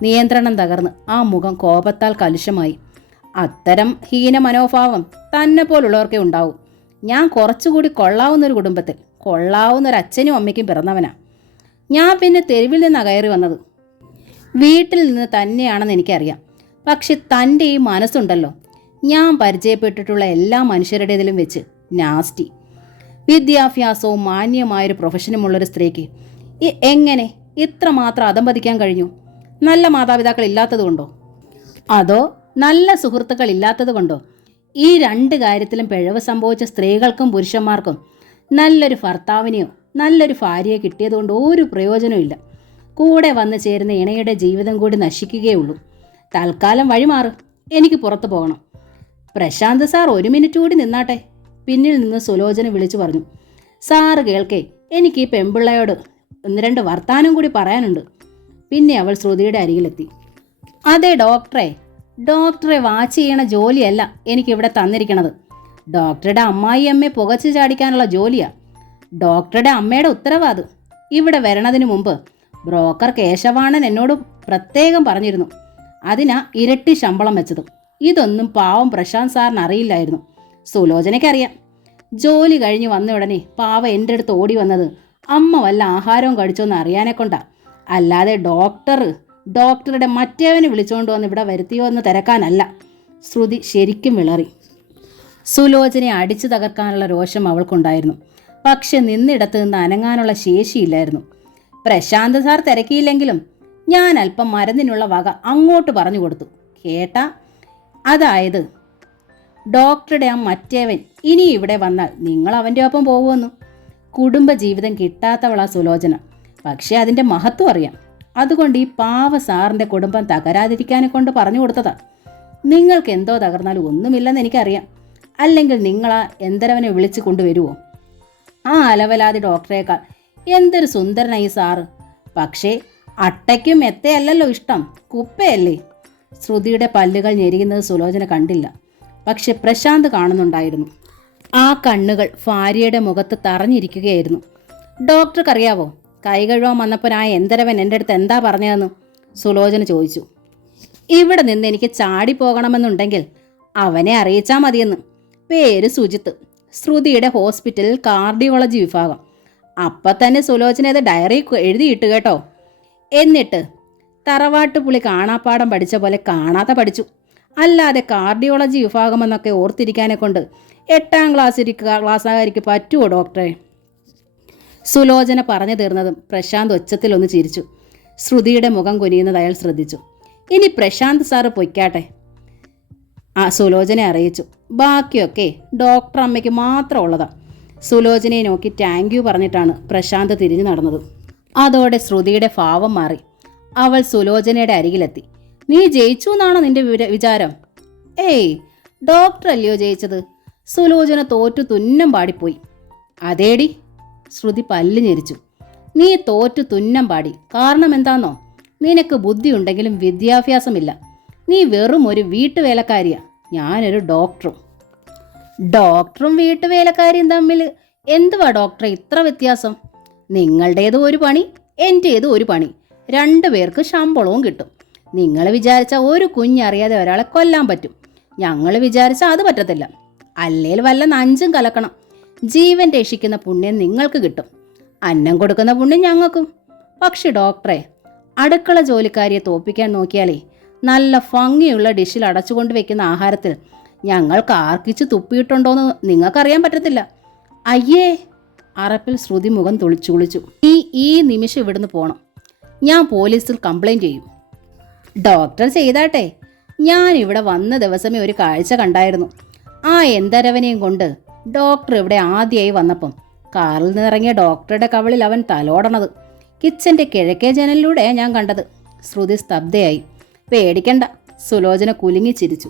നിയന്ത്രണം തകർന്ന് ആ മുഖം കോപത്താൽ കലുഷമായി. അത്തരം ഹീന മനോഭാവം തന്നെ പോലുള്ളവർക്കേ ഉണ്ടാവും. ഞാൻ കുറച്ചുകൂടി കൊള്ളാവുന്നൊരു കുടുംബത്തിൽ കൊള്ളാവുന്നൊരു അച്ഛനും അമ്മയ്ക്കും പിറന്നവനാ. ഞാൻ പിന്നെ തെരുവിൽ നിന്നാണ് കയറി വന്നത്. വീട്ടിൽ നിന്ന് തന്നെയാണെന്ന് എനിക്കറിയാം. പക്ഷെ തൻ്റെ ഈ മനസ്സുണ്ടല്ലോ, ഞാൻ പരിചയപ്പെട്ടിട്ടുള്ള എല്ലാ മനുഷ്യരുടേതിലും വെച്ച് നാസ്റ്റി. വിദ്യാഭ്യാസവും മാന്യമായൊരു പ്രൊഫഷനുമുള്ളൊരു സ്ത്രീക്ക് എങ്ങനെ ഇത്രമാത്രം അധംപതിക്കാൻ കഴിഞ്ഞു? നല്ല മാതാപിതാക്കൾ ഇല്ലാത്തത് കൊണ്ടോ, അതോ നല്ല സുഹൃത്തുക്കൾ ഇല്ലാത്തത് കൊണ്ടോ? ഈ രണ്ട് കാര്യത്തിലും പിഴവ് സംഭവിച്ച സ്ത്രീകൾക്കും പുരുഷന്മാർക്കും നല്ലൊരു ഭർത്താവിനെയോ നല്ലൊരു ഭാര്യയെ കിട്ടിയതുകൊണ്ട് ഒരു പ്രയോജനമില്ല. കൂടെ വന്നു ചേരുന്ന ഇണയുടെ ജീവിതം കൂടി നശിക്കുകയുള്ളൂ. തൽക്കാലം വഴിമാറ്, എനിക്ക് പുറത്തു പോകണം. പ്രശാന്ത് സാർ 1 മിനിറ്റ് കൂടി നിന്നാട്ടെ, പിന്നിൽ നിന്ന് സുലോചന വിളിച്ചു പറഞ്ഞു. സാറ് കേൾക്കേ, എനിക്ക് ഈ പെൺപിള്ളയോട് 1-2 വർത്താനം കൂടി പറയാനുണ്ട്. പിന്നെ അവൾ ശ്രുതിയുടെ അരികിലെത്തി. അതെ ഡോക്ടറെ വാച്ച് ചെയ്യണ ജോലിയല്ല എനിക്കിവിടെ തന്നിരിക്കണത്. ഡോക്ടറുടെ അമ്മായിയമ്മയെ പുകച്ചു ചാടിക്കാനുള്ള ജോലിയാ. ഡോക്ടറുടെ അമ്മയുടെ ഉത്തരവാദം. ഇവിടെ വരണതിന് മുമ്പ് ബ്രോക്കർ കേശവാണൻ എന്നോട് പ്രത്യേകം പറഞ്ഞിരുന്നു. അതിനാ ഇരട്ടി ശമ്പളം വെച്ചത്. ഇതൊന്നും പാവം പ്രശാന്ത് സാറിന് അറിയില്ലായിരുന്നു. സുലോചനയ്ക്കറിയാം. ജോലി കഴിഞ്ഞ് വന്ന ഉടനെ പാവ എൻ്റെ അടുത്ത് ഓടി വന്നത് അമ്മ വല്ല ആഹാരവും കഴിച്ചോന്ന് അറിയാനെ കൊണ്ടാ. അല്ലാതെ ഡോക്ടറുടെ മറ്റേവനെ വിളിച്ചുകൊണ്ട് വന്ന് ഇവിടെ വരുത്തിയോ എന്ന് തിരക്കാനല്ല. ശ്രുതി ശരിക്കും വിളറി. സുലോചനയെ അടിച്ചു തകർക്കാനുള്ള രോഷം അവൾക്കുണ്ടായിരുന്നു. പക്ഷെ നിന്നിടത്ത് നിന്ന് അനങ്ങാനുള്ള ശേഷിയില്ലായിരുന്നു. പ്രശാന്ത് സാർ തിരക്കിയില്ലെങ്കിലും ഞാൻ അല്പം മരുന്നിനുള്ള വക അങ്ങോട്ട് പറഞ്ഞു കൊടുത്തു. കേട്ടാ? അതായത് ഡോക്ടറുടെ ആ മറ്റേവൻ ഇനി ഇവിടെ വന്നാൽ നിങ്ങൾ അവൻ്റെ ഒപ്പം പോകുമെന്നു. കുടുംബജീവിതം കിട്ടാത്തവളാ സുലോചന. പക്ഷേ അതിൻ്റെ മഹത്വം അറിയാം. അതുകൊണ്ട് ഈ പാവ സാറിൻ്റെ കുടുംബം തകരാതിരിക്കാനെ കൊണ്ട് പറഞ്ഞു കൊടുത്തതാ. നിങ്ങൾക്ക് എന്തോ തകർന്നാലും ഒന്നുമില്ലെന്ന് എനിക്കറിയാം. അല്ലെങ്കിൽ നിങ്ങളാ എന്തരവനെ വിളിച്ചു കൊണ്ടുവരുമോ? ആ അലവലാതി ഡോക്ടറേക്കാൾ എന്തൊരു സുന്ദരനായി സാറ്. പക്ഷേ അട്ടയ്ക്കും മെത്തയല്ലല്ലോ ഇഷ്ടം, കുപ്പയല്ലേ. ശ്രുതിയുടെ പല്ലുകൾ ഞെരിയുന്നത് സുലോചന കണ്ടില്ല. പക്ഷെ പ്രശാന്ത് കാണുന്നുണ്ടായിരുന്നു. ആ കണ്ണുകൾ ഭാര്യയുടെ മുഖത്ത് തറഞ്ഞിരിക്കുകയായിരുന്നു. ഡോക്ടർക്കറിയാവോ കൈ കഴുകാൻ വന്നപ്പോൾ ആ എന്തരവൻ എൻ്റെ അടുത്ത് എന്താ പറഞ്ഞതെന്ന്? സുലോചന ചോദിച്ചു. ഇവിടെ നിന്ന് എനിക്ക് ചാടിപ്പോകണമെന്നുണ്ടെങ്കിൽ അവനെ അറിയിച്ചാൽ മതിയെന്ന്. പേര് സുജിത്ത്, ശ്രുതിയുടെ ഹോസ്പിറ്റലിൽ കാർഡിയോളജി വിഭാഗം. അപ്പം തന്നെ സുലോചന അത് ഡയറി എഴുതിയിട്ട് കേട്ടോ. എന്നിട്ട് തറവാട്ടുപുളി കാണാപ്പാടം പഠിച്ച പോലെ കാണാതെ പഠിച്ചു. അല്ലാതെ കാർഡിയോളജി വിഭാഗമെന്നൊക്കെ ഓർത്തിരിക്കാനെ കൊണ്ട് 8ാം ക്ലാസ്സുകാരിക്ക് പറ്റുമോ ഡോക്ടറെ? സുലോചന പറഞ്ഞു തീർന്നതും പ്രശാന്ത് ഒച്ചത്തിലൊന്ന് ചിരിച്ചു. ശ്രുതിയുടെ മുഖം കുനിയുന്നത് അയാൾ ശ്രദ്ധിച്ചു. ഇനി പ്രശാന്ത് സാറ് പൊയ്ക്കാട്ടെ, സുലോചന അറിയിച്ചു. ബാക്കിയൊക്കെ ഡോക്ടർ അമ്മയ്ക്ക് മാത്രം ഉള്ളതാ. സുലോചനയെ നോക്കി താങ്ക് യു പറഞ്ഞിട്ടാണ് പ്രശാന്ത് തിരിഞ്ഞു നടന്നത്. അതോടെ ശ്രുതിയുടെ ഭാവം മാറി. അവൾ സുലോചനയുടെ അരികിലെത്തി. നീ ജയിച്ചു എന്നാണോ നിന്റെ വിചാരം? ഏയ്, ഡോക്ടർ അല്ലയോ ജയിച്ചത്. സുലോചന തോറ്റു തുന്നം പാടിപ്പോയി. അതേടി, ശ്രുതി പല്ല് ഞെരിച്ചു. നീ തോറ്റു തുന്നം പാടി. കാരണം എന്താന്നോ? നിനക്ക് ബുദ്ധിയുണ്ടെങ്കിലും വിദ്യാഭ്യാസമില്ല. നീ വെറും ഒരു വീട്ടുവേലക്കാരിയാ. ഞാനൊരു ഡോക്ടറും വീട്ടുവേലക്കാരിയും തമ്മിൽ എന്തുവാ ഡോക്ടറെ ഇത്ര വ്യത്യാസം? നിങ്ങളുടേത് ഒരു പണി, എൻ്റേത് ഒരു പണി. 2 പേർക്ക് ശമ്പളവും കിട്ടും. നിങ്ങൾ വിചാരിച്ചാൽ ഒരു കുഞ്ഞറിയാതെ ഒരാളെ കൊല്ലാൻ പറ്റും. ഞങ്ങൾ വിചാരിച്ചാൽ അത് പറ്റത്തില്ല. അല്ലേൽ വല്ല നഞ്ചും കലക്കണം. ജീവൻ രക്ഷിക്കുന്ന പുണ്യം നിങ്ങൾക്ക് കിട്ടും. അന്നം കൊടുക്കുന്ന പുണ്യം ഞങ്ങൾക്കും. പക്ഷെ ഡോക്ടറെ, അടുക്കള ജോലിക്കാരിയെ തോപ്പിക്കാൻ നോക്കിയാലേ നല്ല ഭംഗിയുള്ള ഡിഷിൽ അടച്ചുകൊണ്ട് വെക്കുന്ന ആഹാരത്തിൽ ഞങ്ങൾ കാർക്കിച്ച് തുപ്പിയിട്ടുണ്ടോയെന്ന് നിങ്ങൾക്കറിയാൻ പറ്റത്തില്ല. അയ്യേ! അറപ്പിൽ ശ്രുതി മുഖം ചുളിച്ചു. ഈ നിമിഷം ഇവിടുന്ന് പോകണം. ഞാൻ പോലീസിൽ കംപ്ലൈൻറ്റ് ചെയ്യും. ഡോക്ടർ ചെയ്താട്ടെ. ഞാൻ ഇവിടെ വന്ന ദിവസമേ ഒരു കാഴ്ച കണ്ടായിരുന്നു. ആ എന്തരവനെയും കൊണ്ട് ഡോക്ടർ ഇവിടെ ആദ്യമായി വന്നപ്പം കാറിൽ നിന്നിറങ്ങിയ ഡോക്ടറുടെ കവളിൽ അവൻ തലോടണത് കിച്ചൻ്റെ കിഴക്കേ ജനലിലൂടെയാണ് ഞാൻ കണ്ടത്. ശ്രുതി സ്തബ്ധയായി. പേടിക്കണ്ട, സുലോചന കുലുങ്ങി ചിരിച്ചു.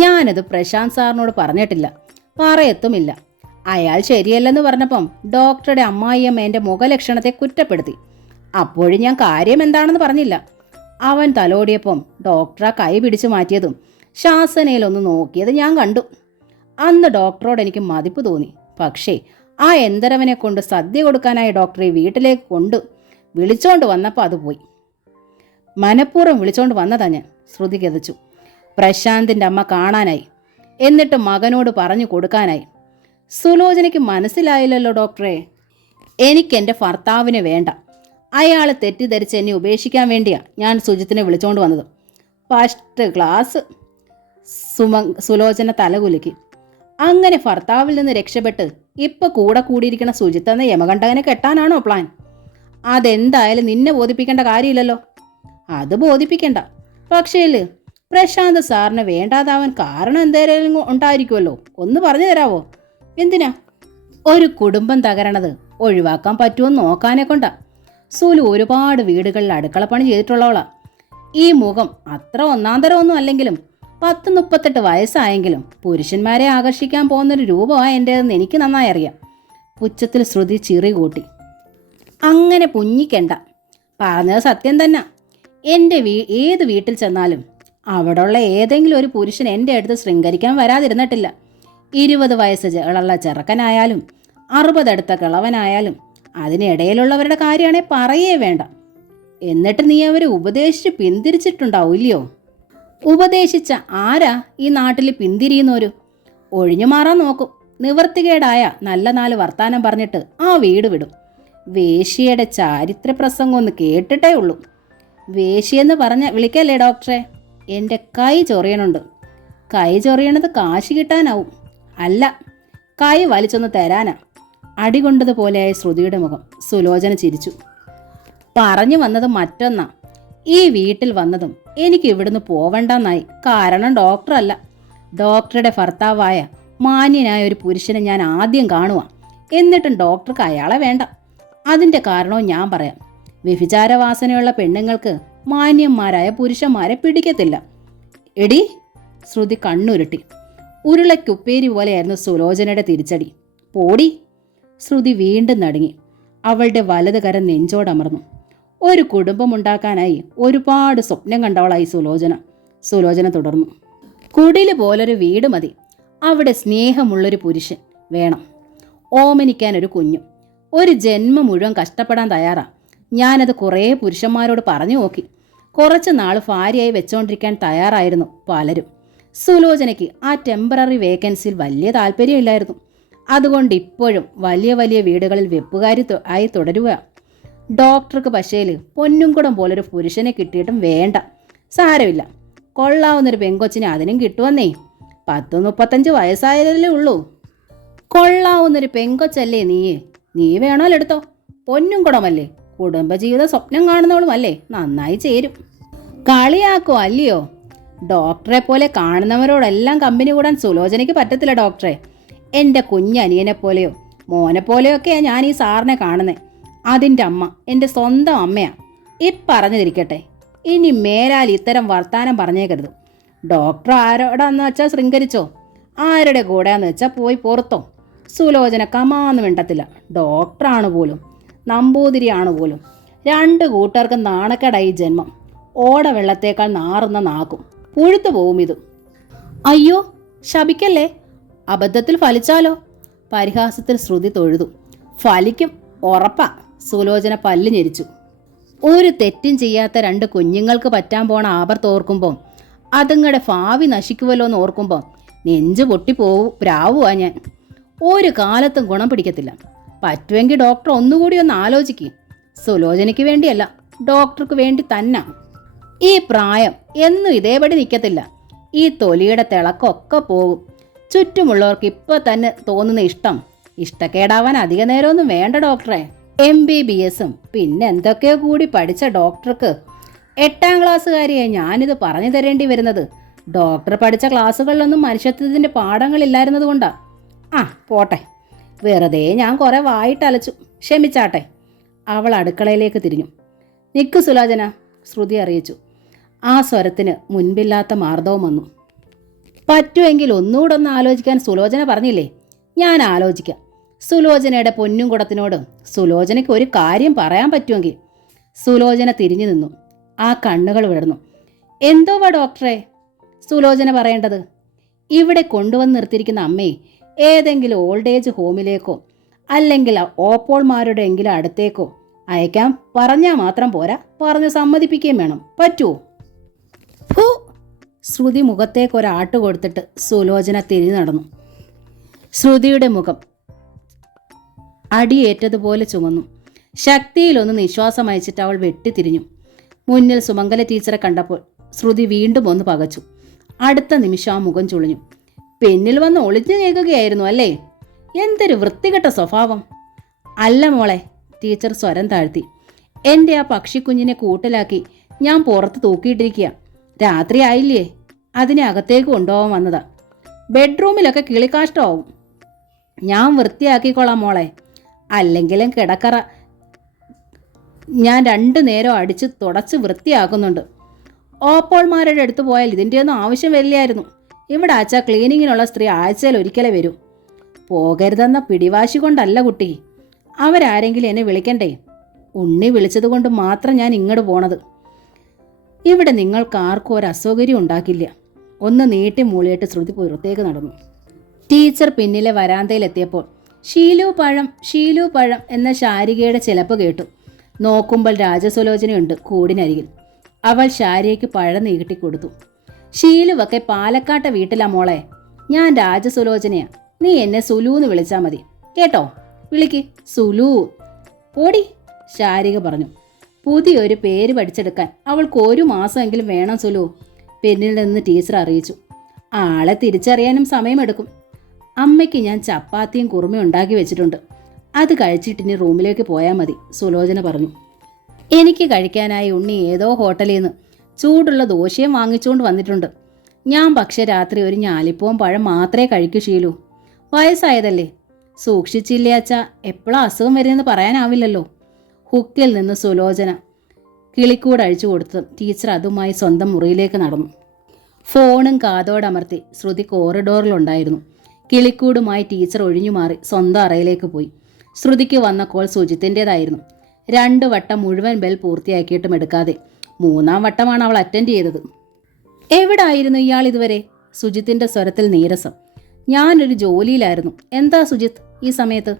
ഞാനത് പ്രശാന്ത് സാറിനോട് പറഞ്ഞിട്ടില്ല, പറയത്തുമില്ല. അയാൾ ശരിയല്ലെന്ന് പറഞ്ഞപ്പം ഡോക്ടറുടെ അമ്മായിയമ്മ എൻ്റെ മുഖലക്ഷണത്തെ കുറ്റപ്പെടുത്തി. അപ്പോഴും ഞാൻ കാര്യം എന്താണെന്ന് പറഞ്ഞില്ല. അവൻ തലോടിയപ്പം ഡോക്ടർ ആ കൈ പിടിച്ചു മാറ്റിയതും ശാസനയിലൊന്ന് നോക്കിയത് ഞാൻ കണ്ടു. അന്ന് ഡോക്ടറോട് എനിക്ക് മതിപ്പ് തോന്നി. പക്ഷേ ആ എന്തരവനെ കൊണ്ട് സദ്യ കൊടുക്കാനായി ഡോക്ടറെ വീട്ടിലേക്ക് വിളിച്ചോണ്ട് വന്നപ്പോൾ അത് പോയി. മനഃപൂർവ്വം വിളിച്ചോണ്ട് വന്നതാ ഞാൻ. ശ്രുതി കിതച്ചു. പ്രശാന്തിൻ്റെ അമ്മ കാണാനായി, എന്നിട്ട് മകനോട് പറഞ്ഞു കൊടുക്കാനായി. സുലോചനയ്ക്ക് മനസ്സിലായില്ലല്ലോ ഡോക്ടറെ. എനിക്കെൻ്റെ ഭർത്താവിനെ വേണ്ട. അയാൾ തെറ്റിദ്ധരിച്ച് എന്നെ ഉപേക്ഷിക്കാൻ വേണ്ടിയാണ് ഞാൻ സുജിത്തിനെ വിളിച്ചോണ്ട് വന്നത്. First class. സുലോചന തലകുലുക്കി. അങ്ങനെ ഭർത്താവിൽ നിന്ന് രക്ഷപ്പെട്ട് ഇപ്പം കൂടെ കൂടിയിരിക്കുന്ന സുജിത്ത് എന്ന യമകണ്ഠകനെ കെട്ടാനാണോ പ്ലാൻ? അതെന്തായാലും നിന്നെ ബോധിപ്പിക്കേണ്ട കാര്യമില്ലല്ലോ. അത് ബോധിപ്പിക്കണ്ട. പക്ഷേ പ്രശാന്ത് സാറിന് വേണ്ടാതാവാൻ കാരണം എന്തേലും ഉണ്ടായിരിക്കുമല്ലോ. ഒന്ന് പറഞ്ഞു തരാവോ? എന്തിനാ? ഒരു കുടുംബം തകരണത് ഒഴിവാക്കാൻ പറ്റുമെന്ന് നോക്കാനെ കൊണ്ടാ. സുലു ഒരുപാട് വീടുകളിൽ അടുക്കളപ്പണി ചെയ്തിട്ടുള്ളവളാ. ഈ മുഖം അത്ര ഒന്നാന്തരമൊന്നും അല്ലെങ്കിലും 30-38 വയസ്സായെങ്കിലും പുരുഷന്മാരെ ആകർഷിക്കാൻ പോകുന്നൊരു രൂപമാണ് എൻ്റേതെന്ന് എനിക്ക് നന്നായി അറിയാം. പുച്ഛത്തിൽ ശ്രുതി ചിറി കൂട്ടി. അങ്ങനെ പുഞ്ഞിക്കണ്ട. പറഞ്ഞത് സത്യം തന്നെ. എൻ്റെ ഏത് വീട്ടിൽ ചെന്നാലും അവിടെയുള്ള ഏതെങ്കിലും ഒരു പുരുഷൻ എൻ്റെ അടുത്ത് ശൃംഗരിക്കാൻ വരാതിരുന്നിട്ടില്ല. 20 വയസ്സ് ഉള്ള ചെറുക്കനായാലും 60 അടുത്ത കിളവനായാലും അതിനിടയിലുള്ളവരുടെ കാര്യമാണെങ്കിൽ പറയേ വേണ്ട. എന്നിട്ട് നീ അവരെ ഉപദേശിച്ച് പിന്തിരിച്ചിട്ടുണ്ടാവില്ലയോ? ഉപദേശിച്ച ആരാ ഈ നാട്ടിൽ പിന്തിരിയുന്നവര്? ഒഴിഞ്ഞു മാറാൻ നോക്കും. നിവർത്തികേടായ നല്ല 4 വർത്താനം പറഞ്ഞിട്ട് ആ വീട് വിടും. വേശ്യയുടെ ചാരിത്ര പ്രസംഗം ഒന്ന് കേട്ടിട്ടേ ഉള്ളൂ. വേശ്യെന്ന് പറഞ്ഞ വിളിക്കല്ലേ ഡോക്ടറെ? എൻ്റെ കൈ ചൊറിയണുണ്ട്. കൈ ചൊറിയണത് കാശ് കിട്ടാനാവും, അല്ല കൈ വലിച്ചൊന്ന് തരാനാ. അടികൊണ്ടതുപോലെയായ ശ്രുതിയുടെ മുഖം. സുലോചന ചിരിച്ചു. പറഞ്ഞു വന്നത് മറ്റൊന്നാ. ഈ വീട്ടിൽ വന്നതും എനിക്ക് ഇവിടുന്ന് പോവണ്ടെന്നായി. കാരണം ഡോക്ടറല്ല, ഡോക്ടറുടെ ഭർത്താവായ മാന്യനായ ഒരു പുരുഷനെ ഞാൻ ആദ്യം കാണുക. എന്നിട്ടും ഡോക്ടർക്ക് അയാളെ വേണ്ട. അതിൻ്റെ കാരണവും ഞാൻ പറയാം. വ്യഭിചാരവാസനയുള്ള പെണ്ണുങ്ങൾക്ക് മാന്യന്മാരായ പുരുഷന്മാരെ പിടിക്കത്തില്ല. എടി! ശ്രുതി കണ്ണുരുട്ടി. ഉരുളയ്ക്കുപ്പേരി പോലെയായിരുന്നു സുലോചനയുടെ തിരിച്ചടി. പോടി! ശ്രുതി വീണ്ടും നടുങ്ങി. അവളുടെ വലത് കരം നെഞ്ചോടമർന്നു. ഒരു കുടുംബമുണ്ടാക്കാനായി ഒരുപാട് സ്വപ്നം കണ്ടവളായി സുലോചന തുടർന്നു. കുടില് പോലൊരു വീട് മതി. അവിടെ സ്നേഹമുള്ളൊരു പുരുഷൻ വേണം. ഓമനിക്കാനൊരു കുഞ്ഞും. ഒരു ജന്മം മുഴുവൻ കഷ്ടപ്പെടാൻ തയ്യാറാ. ഞാനത് കുറേ പുരുഷന്മാരോട് പറഞ്ഞു നോക്കി. കുറച്ച് നാൾ ഭാര്യയായി വെച്ചോണ്ടിരിക്കാൻ തയ്യാറായിരുന്നു പലരും. സുലോചനയ്ക്ക് ആ ടെമ്പററി വേക്കൻസിയിൽ വലിയ താല്പര്യമില്ലായിരുന്നു. അതുകൊണ്ട് ഇപ്പോഴും വലിയ വലിയ വീടുകളിൽ വെപ്പുകാരി ആയി തുടരുക. ഡോക്ടർക്ക് പക്ഷേൽ പൊന്നുംകുടം പോലൊരു പുരുഷനെ കിട്ടിയിട്ടും വേണ്ട. സാരമില്ല, കൊള്ളാവുന്നൊരു പെങ്കൊച്ചിനെ അതിനും കിട്ടുവന്നേ. 30-35 വയസ്സായതല്ലേ ഉള്ളൂ. കൊള്ളാവുന്നൊരു പെങ്കൊച്ചല്ലേ നീ വേണമല്ലോ എടുത്തോ. പൊന്നുംകുടമല്ലേ, കുടുംബജീവിത സ്വപ്നം കാണുന്നവളുമല്ലേ, നന്നായി ചേരും. കളിയാക്കോ അല്ലയോ? ഡോക്ടറെ പോലെ കാണുന്നവരോടെല്ലാം കമ്പനി കൂടാൻ സുലോചനയ്ക്ക് പറ്റത്തില്ല ഡോക്ടറെ. എൻ്റെ കുഞ്ഞനിയനെ പോലെയോ മോനെ പോലെയൊക്കെയാണ് ഞാൻ ഈ സാറിനെ കാണുന്നത്. അതിൻ്റെ അമ്മ എൻ്റെ സ്വന്തം അമ്മയാണ്. പറഞ്ഞിരിക്കട്ടെ, ഇനി മേലാൽ ഇത്തരം വർത്താനം പറഞ്ഞേക്കരുത്. ഡോക്ടർ ആരോടാന്ന് വെച്ചാൽ ശൃംഗരിച്ചോ, ആരുടെ കൂടെയാന്ന് വെച്ചാൽ പോയി പുറത്തോ. സുലോചന കമാന്ന് മിണ്ടത്തില്ല. ഡോക്ടറാണ് പോലും, നമ്പൂതിരിയാണ് പോലും. 2 കൂട്ടർക്കും നാണക്കേടായി ജന്മം. ഓട വെള്ളത്തേക്കാൾ നാറുന്ന നാക്കും. പുഴുത്തു പോവും ഇത്. അയ്യോ, ശപിക്കല്ലേ. അബദ്ധത്തിൽ ഫലിച്ചാലോ? പരിഹാസത്തിൽ ശ്രുതി തൊഴുതു. ഫലിക്കും, ഉറപ്പാ. സുലോചന പല്ല് ഞെരിച്ചു. ഒരു തെറ്റും ചെയ്യാത്ത 2 കുഞ്ഞുങ്ങൾക്ക് പറ്റാൻ പോണ ആപർത്തോർക്കുമ്പോൾ അതുങ്ങളുടെ ഭാവി നശിക്കുമല്ലോ എന്ന് ഓർക്കുമ്പോൾ നെഞ്ചു പൊട്ടിപ്പോവും. പ്രാവുവാ ഞാൻ. ഒരു കാലത്തും ഗുണം പിടിക്കത്തില്ല. പറ്റുമെങ്കിൽ ഡോക്ടർ ഒന്നുകൂടി ഒന്ന് ആലോചിക്കും. സുലോചനയ്ക്ക് വേണ്ടിയല്ല, ഡോക്ടർക്ക് വേണ്ടി തന്നെ. ഈ പ്രായം എന്നും ഇതേപടി നിൽക്കത്തില്ല. ഈ തൊലിയുടെ തിളക്കമൊക്കെ പോകും. ചുറ്റുമുള്ളവർക്ക് ഇപ്പം തന്നെ തോന്നുന്ന ഇഷ്ടക്കേടാവാൻ അധിക നേരമൊന്നും വേണ്ട ഡോക്ടറെ. MBBSും പിന്നെ എന്തൊക്കെയോ കൂടി പഠിച്ച ഡോക്ടർക്ക് 8ാം ക്ലാസ്സുകാരിയെ ഞാനിത് പറഞ്ഞു തരേണ്ടി വരുന്നത്. ഡോക്ടർ പഠിച്ച ക്ലാസ്സുകളിലൊന്നും മനുഷ്യത്വത്തിൻ്റെ പാഠങ്ങളില്ലായിരുന്നത് കൊണ്ടാ. പോട്ടെ, വെറുതെ ഞാൻ കുറെ വായിട്ടലച്ചു, ക്ഷമിച്ചാട്ടെ. അവൾ അടുക്കളയിലേക്ക് തിരിഞ്ഞു. നിക്ക് സുലോചന, ശ്രുതി അറിയിച്ചു. ആ സ്വരത്തിന് മുൻപില്ലാത്ത മാർദ്ദവും വന്നു. പറ്റുമെങ്കിൽ ഒന്നുകൂടെ ഒന്ന് ആലോചിക്കാൻ സുലോചന പറഞ്ഞില്ലേ? ഞാൻ ആലോചിക്കാം. സുലോചനയുടെ പൊന്നും കുടത്തിനോട് സുലോചനയ്ക്ക് ഒരു കാര്യം പറയാൻ പറ്റുമെങ്കിൽ. സുലോചന തിരിഞ്ഞു നിന്നു. ആ കണ്ണുകൾ വിടർന്നു. എന്തോവാ ഡോക്ടറെ സുലോചന പറയേണ്ടത്? ഇവിടെ കൊണ്ടുവന്ന് നിർത്തിയിരിക്കുന്ന അമ്മയെ ഏതെങ്കിലും ഓൾഡ് ഏജ് ഹോമിലേക്കോ അല്ലെങ്കിൽ ഓപ്പോൾമാരുടെ എങ്കിലും അടുത്തേക്കോ അയക്കാൻ പറഞ്ഞാൽ മാത്രം പോരാ, പറഞ്ഞ് സമ്മതിപ്പിക്കുകയും വേണം. പറ്റുമോ? ശ്രുതി മുഖത്തേക്ക് ഒരാട്ട് കൊടുത്തിട്ട് സുലോചന തിരിഞ്ഞു നടന്നു. ശ്രുതിയുടെ മുഖം അടിയേറ്റതുപോലെ ചുമന്നു. ശക്തിയിലൊന്ന് നിശ്വാസം അയച്ചിട്ട് അവൾ വെട്ടിത്തിരിഞ്ഞു. മുന്നിൽ സുമംഗല ടീച്ചറെ കണ്ടപ്പോൾ ശ്രുതി വീണ്ടും ഒന്ന് പകച്ചു. അടുത്ത നിമിഷം ആ മുഖം ചുളിഞ്ഞു. പിന്നിൽ വന്ന് ഒളിഞ്ഞു കേൾക്കുകയായിരുന്നു അല്ലേ? എന്തൊരു വൃത്തികെട്ട സ്വഭാവം. അല്ല മോളെ, ടീച്ചർ സ്വരം താഴ്ത്തി. എൻ്റെ ആ പക്ഷിക്കുഞ്ഞിനെ കൂട്ടിലാക്കി ഞാൻ പുറത്ത് തൂക്കിയിട്ടിരിക്കുക. രാത്രി ആയില്ലേ, അതിനെ അകത്തേക്ക് കൊണ്ടുപോകാൻ വന്നതാ. ബെഡ്റൂമിലൊക്കെ കിളിക്കാഷ്ടമാവും. ഞാൻ വൃത്തിയാക്കിക്കോളാം മോളെ. അല്ലെങ്കിലും കിടക്കറ ഞാൻ 2 നേരം അടിച്ച് തുടച്ച് വൃത്തിയാക്കുന്നുണ്ട്. ഓപ്പോൾമാരുടെ അടുത്ത് പോയാൽ ഇതിൻ്റെയൊന്നും ആവശ്യം വരില്ലായിരുന്നു. ഇവിടെ ആച്ചാ ക്ലീനിങ്ങിനുള്ള സ്ത്രീ ആഴ്ചയിൽ ഒരിക്കലേ വരൂ. പോകരുതെന്ന പിടിവാശി കൊണ്ടല്ല കുട്ടി. അവരാരെങ്കിലും എന്നെ വിളിക്കണ്ടേ? ഉണ്ണി വിളിച്ചത് കൊണ്ട് മാത്രം ഞാൻ ഇങ്ങോട്ട് പോണത്. ഇവിടെ നിങ്ങൾക്കാർക്കും ഒരു അസൗകര്യം ഉണ്ടാക്കില്ല. ഒന്ന് നീട്ടി മൂളിയിട്ട് ശ്രുതി പുറത്തേക്ക് നടന്നു. ടീച്ചർ പിന്നിലെ വരാന്തയിലെത്തിയപ്പോൾ ഷീലു പഴം എന്ന ശാരികയുടെ ചിലപ്പ് കേട്ടു. നോക്കുമ്പോൾ രാജസുലോചനയുണ്ട് കൂടിനരികിൽ. അവൾ ശാരികയ്ക്ക് പഴം നീട്ടിക്കൊടുത്തു. ഷീലുവൊക്കെ പാലക്കാട്ടെ വീട്ടിലാ മോളെ. ഞാൻ രാജസുലോചനയാ. നീ എന്നെ സുലൂന്ന് വിളിച്ചാൽ മതി കേട്ടോ. വിളിക്ക് സുലു. ഓടി, ശാരിക പറഞ്ഞു. പുതിയൊരു പേര് പഠിച്ചെടുക്കാൻ അവൾക്ക് 1 മാസമെങ്കിലും വേണം സുലു, പിന്നിൽ നിന്ന് ടീച്ചർ അറിയിച്ചു. ആളെ തിരിച്ചറിയാനും സമയമെടുക്കും. അമ്മയ്ക്ക് ഞാൻ ചപ്പാത്തിയും കുറുമയും ഉണ്ടാക്കി വെച്ചിട്ടുണ്ട്. അത് കഴിച്ചിട്ടിനി റൂമിലേക്ക് പോയാൽ മതി, സുലോചന പറഞ്ഞു. എനിക്ക് കഴിക്കാനായി ഉണ്ണി ഏതോ ഹോട്ടലിൽ നിന്ന് ചൂടുള്ള ദോശയും വാങ്ങിച്ചുകൊണ്ട് വന്നിട്ടുണ്ട്. ഞാൻ പക്ഷേ രാത്രി ഒരു ഞാലിപ്പവും പഴം മാത്രമേ കഴിക്കൂ ഷീലു. വയസ്സായതല്ലേ, സൂക്ഷിച്ചില്ലേ അച്ഛാ, എപ്പോഴാ അസുഖം വരുന്നതെന്ന് പറയാനാവില്ലല്ലോ. ഹുക്കിൽ നിന്ന് സുലോചന കിളിക്കൂട് അഴിച്ചു കൊടുത്ത് ടീച്ചർ അതുമായി സ്വന്തം മുറിയിലേക്ക് നടന്നു. ഫോണും കാതോടമർത്തി ശ്രുതി കോറിഡോറിലുണ്ടായിരുന്നു. കിളിക്കൂടുമായി ടീച്ചർ ഒഴിഞ്ഞു മാറി സ്വന്തം അറയിലേക്ക് പോയി. ശ്രുതിക്ക് വന്ന കോൾ സുജിത്തിൻ്റെതായിരുന്നു. 2 വട്ടം മുഴുവൻ ബെൽ പൂർത്തിയാക്കിയിട്ടും എടുക്കാതെ 3ാം വട്ടമാണ് അവൾ അറ്റൻഡ് ചെയ്തത്. എവിടായിരുന്നു ഇയാൾ ഇതുവരെ? സുജിത്തിൻ്റെ സ്വരത്തിൽ നീരസം. ഞാനൊരു ജോലിയിലായിരുന്നു. എന്താ സുജിത്ത് ഈ സമയത്ത്?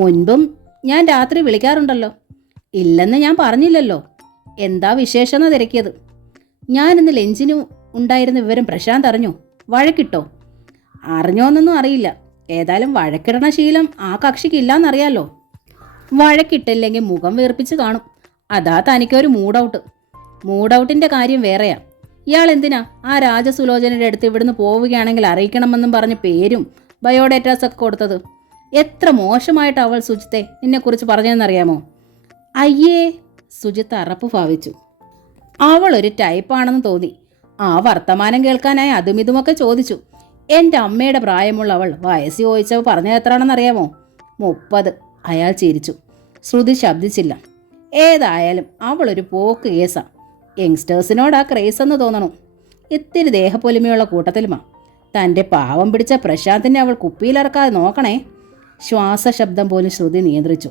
മുൻപും ഞാൻ രാത്രി വിളിക്കാറുണ്ടല്ലോ. ഇല്ലെന്ന് ഞാൻ പറഞ്ഞില്ലല്ലോ. എന്താ വിശേഷമെന്ന് തിരക്കിയത്. ഞാനിന്ന് ലഞ്ചിന് ഉണ്ടായിരുന്ന വിവരം പ്രശാന്ത് അറിഞ്ഞോ? വഴക്കിട്ടോ? അറിഞ്ഞോന്നൊന്നും അറിയില്ല. ഏതായാലും വഴക്കിടണ ശീലം ആ കക്ഷിക്കില്ലാന്നറിയാലോ. വഴക്കിട്ടില്ലെങ്കിൽ മുഖം വീർപ്പിച്ച് കാണും. അതാ തനിക്കൊരു മൂഡൗട്ടിൻ്റെ കാര്യം വേറെയാ. ഇയാൾ എന്തിനാ ആ രാജസുലോചനയുടെ അടുത്ത് ഇവിടുന്ന് പോവുകയാണെങ്കിൽ അറിയിക്കണമെന്നും പറഞ്ഞ് പേരും ബയോഡേറ്റാസൊക്കെ കൊടുത്തത്? എത്ര മോശമായിട്ട് അവൾ സുജിത്തെ നിന്നെക്കുറിച്ച് പറഞ്ഞതെന്നറിയാമോ? അയ്യേ, സുജിത്ത് അറപ്പ് ഭാവിച്ചു. അവൾ ഒരു ടൈപ്പാണെന്ന് തോന്നി. ആ വർത്തമാനം കേൾക്കാനായി അതും ഇതുമൊക്കെ ചോദിച്ചു. എൻ്റെ അമ്മയുടെ പ്രായമുള്ള അവൾ വയസ്സ് ചോദിച്ചവ പറഞ്ഞത് എത്രയാണെന്നറിയാമോ? 30. അയാൾ ചിരിച്ചു. ശ്രുതി ശബ്ദിച്ചില്ല. ഏതായാലും അവളൊരു പോക്ക് കേസാ. യങ്സ്റ്റേഴ്സിനോടാ ക്രേസ് എന്ന് തോന്നണു. ഇത്തിരി ദേഹപ്പൊലിമയുള്ള കൂട്ടത്തിലുമാ. തൻ്റെ പാവം പിടിച്ച പ്രശാന്തിനെ അവൾ കുപ്പിയിലിറക്കാതെ നോക്കണേ. ശ്വാസശബ്ദം പോലും ശ്രുതി നിയന്ത്രിച്ചു.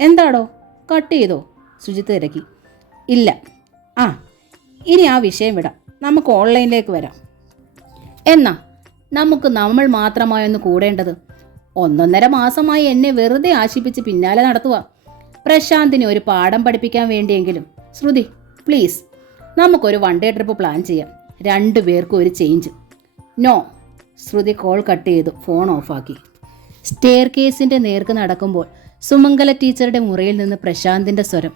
എന്താടോ, കട്ട് ചെയ്തോ? സുജിത്ത് തിരക്കി. ഇല്ല. ഇനി ആ വിഷയം വിടാം. നമുക്ക് ഓൺലൈനിലേക്ക് വരാം. എന്നാ നമുക്ക് നമ്മൾ മാത്രമായൊന്ന് കൂടേണ്ടത്. 1.5 മാസമായി എന്നെ വെറുതെ ആശിപ്പിച്ച് പിന്നാലെ നടത്തുക. പ്രശാന്തിനെ ഒരു പാഠം പഠിപ്പിക്കാൻ വേണ്ടിയെങ്കിലും. ശ്രുതി പ്ലീസ്, നമുക്കൊരു 1 ഡേ ട്രിപ്പ് പ്ലാൻ ചെയ്യാം. 2 പേർക്കും ഒരു ചേഞ്ച്. നോ. ശ്രുതി കോൾ കട്ട് ചെയ്തു ഫോൺ ഓഫാക്കി. സ്റ്റെയർ കേസിൻ്റെ നേർക്ക് നടക്കുമ്പോൾ സുമംഗല ടീച്ചറുടെ മുറിയിൽ നിന്ന് പ്രശാന്തിൻ്റെ സ്വരം.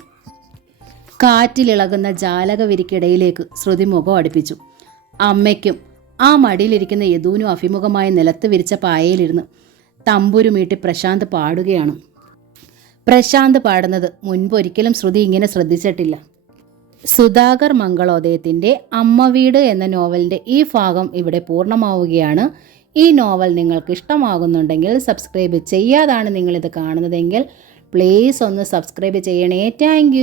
കാറ്റിലിളകുന്ന ജാലകവിരിക്കിടയിലേക്ക് ശ്രുതി മുഖം അടുപ്പിച്ചു. അമ്മയ്ക്കും ആ മടിയിലിരിക്കുന്ന യദുവിനും അഭിമുഖമായി നിലത്ത് വിരിച്ച പായയിലിരുന്ന് തമ്പുരുമീട്ടി പ്രശാന്ത് പാടുകയാണ്. പ്രശാന്ത് പാടുന്നത് മുൻപൊരിക്കലും ശ്രുതി ഇങ്ങനെ ശ്രദ്ധിച്ചിട്ടില്ല. സുധാകർ മംഗളോദയത്തിൻ്റെ അമ്മ വീട് എന്ന നോവലിൻ്റെ ഈ ഭാഗം ഇവിടെ പൂർണ്ണമാവുകയാണ്. ഈ നോവൽ നിങ്ങൾക്ക് ഇഷ്ടമാകുന്നുണ്ടെങ്കിൽ സബ്സ്ക്രൈബ് ചെയ്യാതാണ് നിങ്ങളിത് കാണുന്നതെങ്കിൽ പ്ലീസ് ഒന്ന് സബ്സ്ക്രൈബ് ചെയ്യണേ. താങ്ക്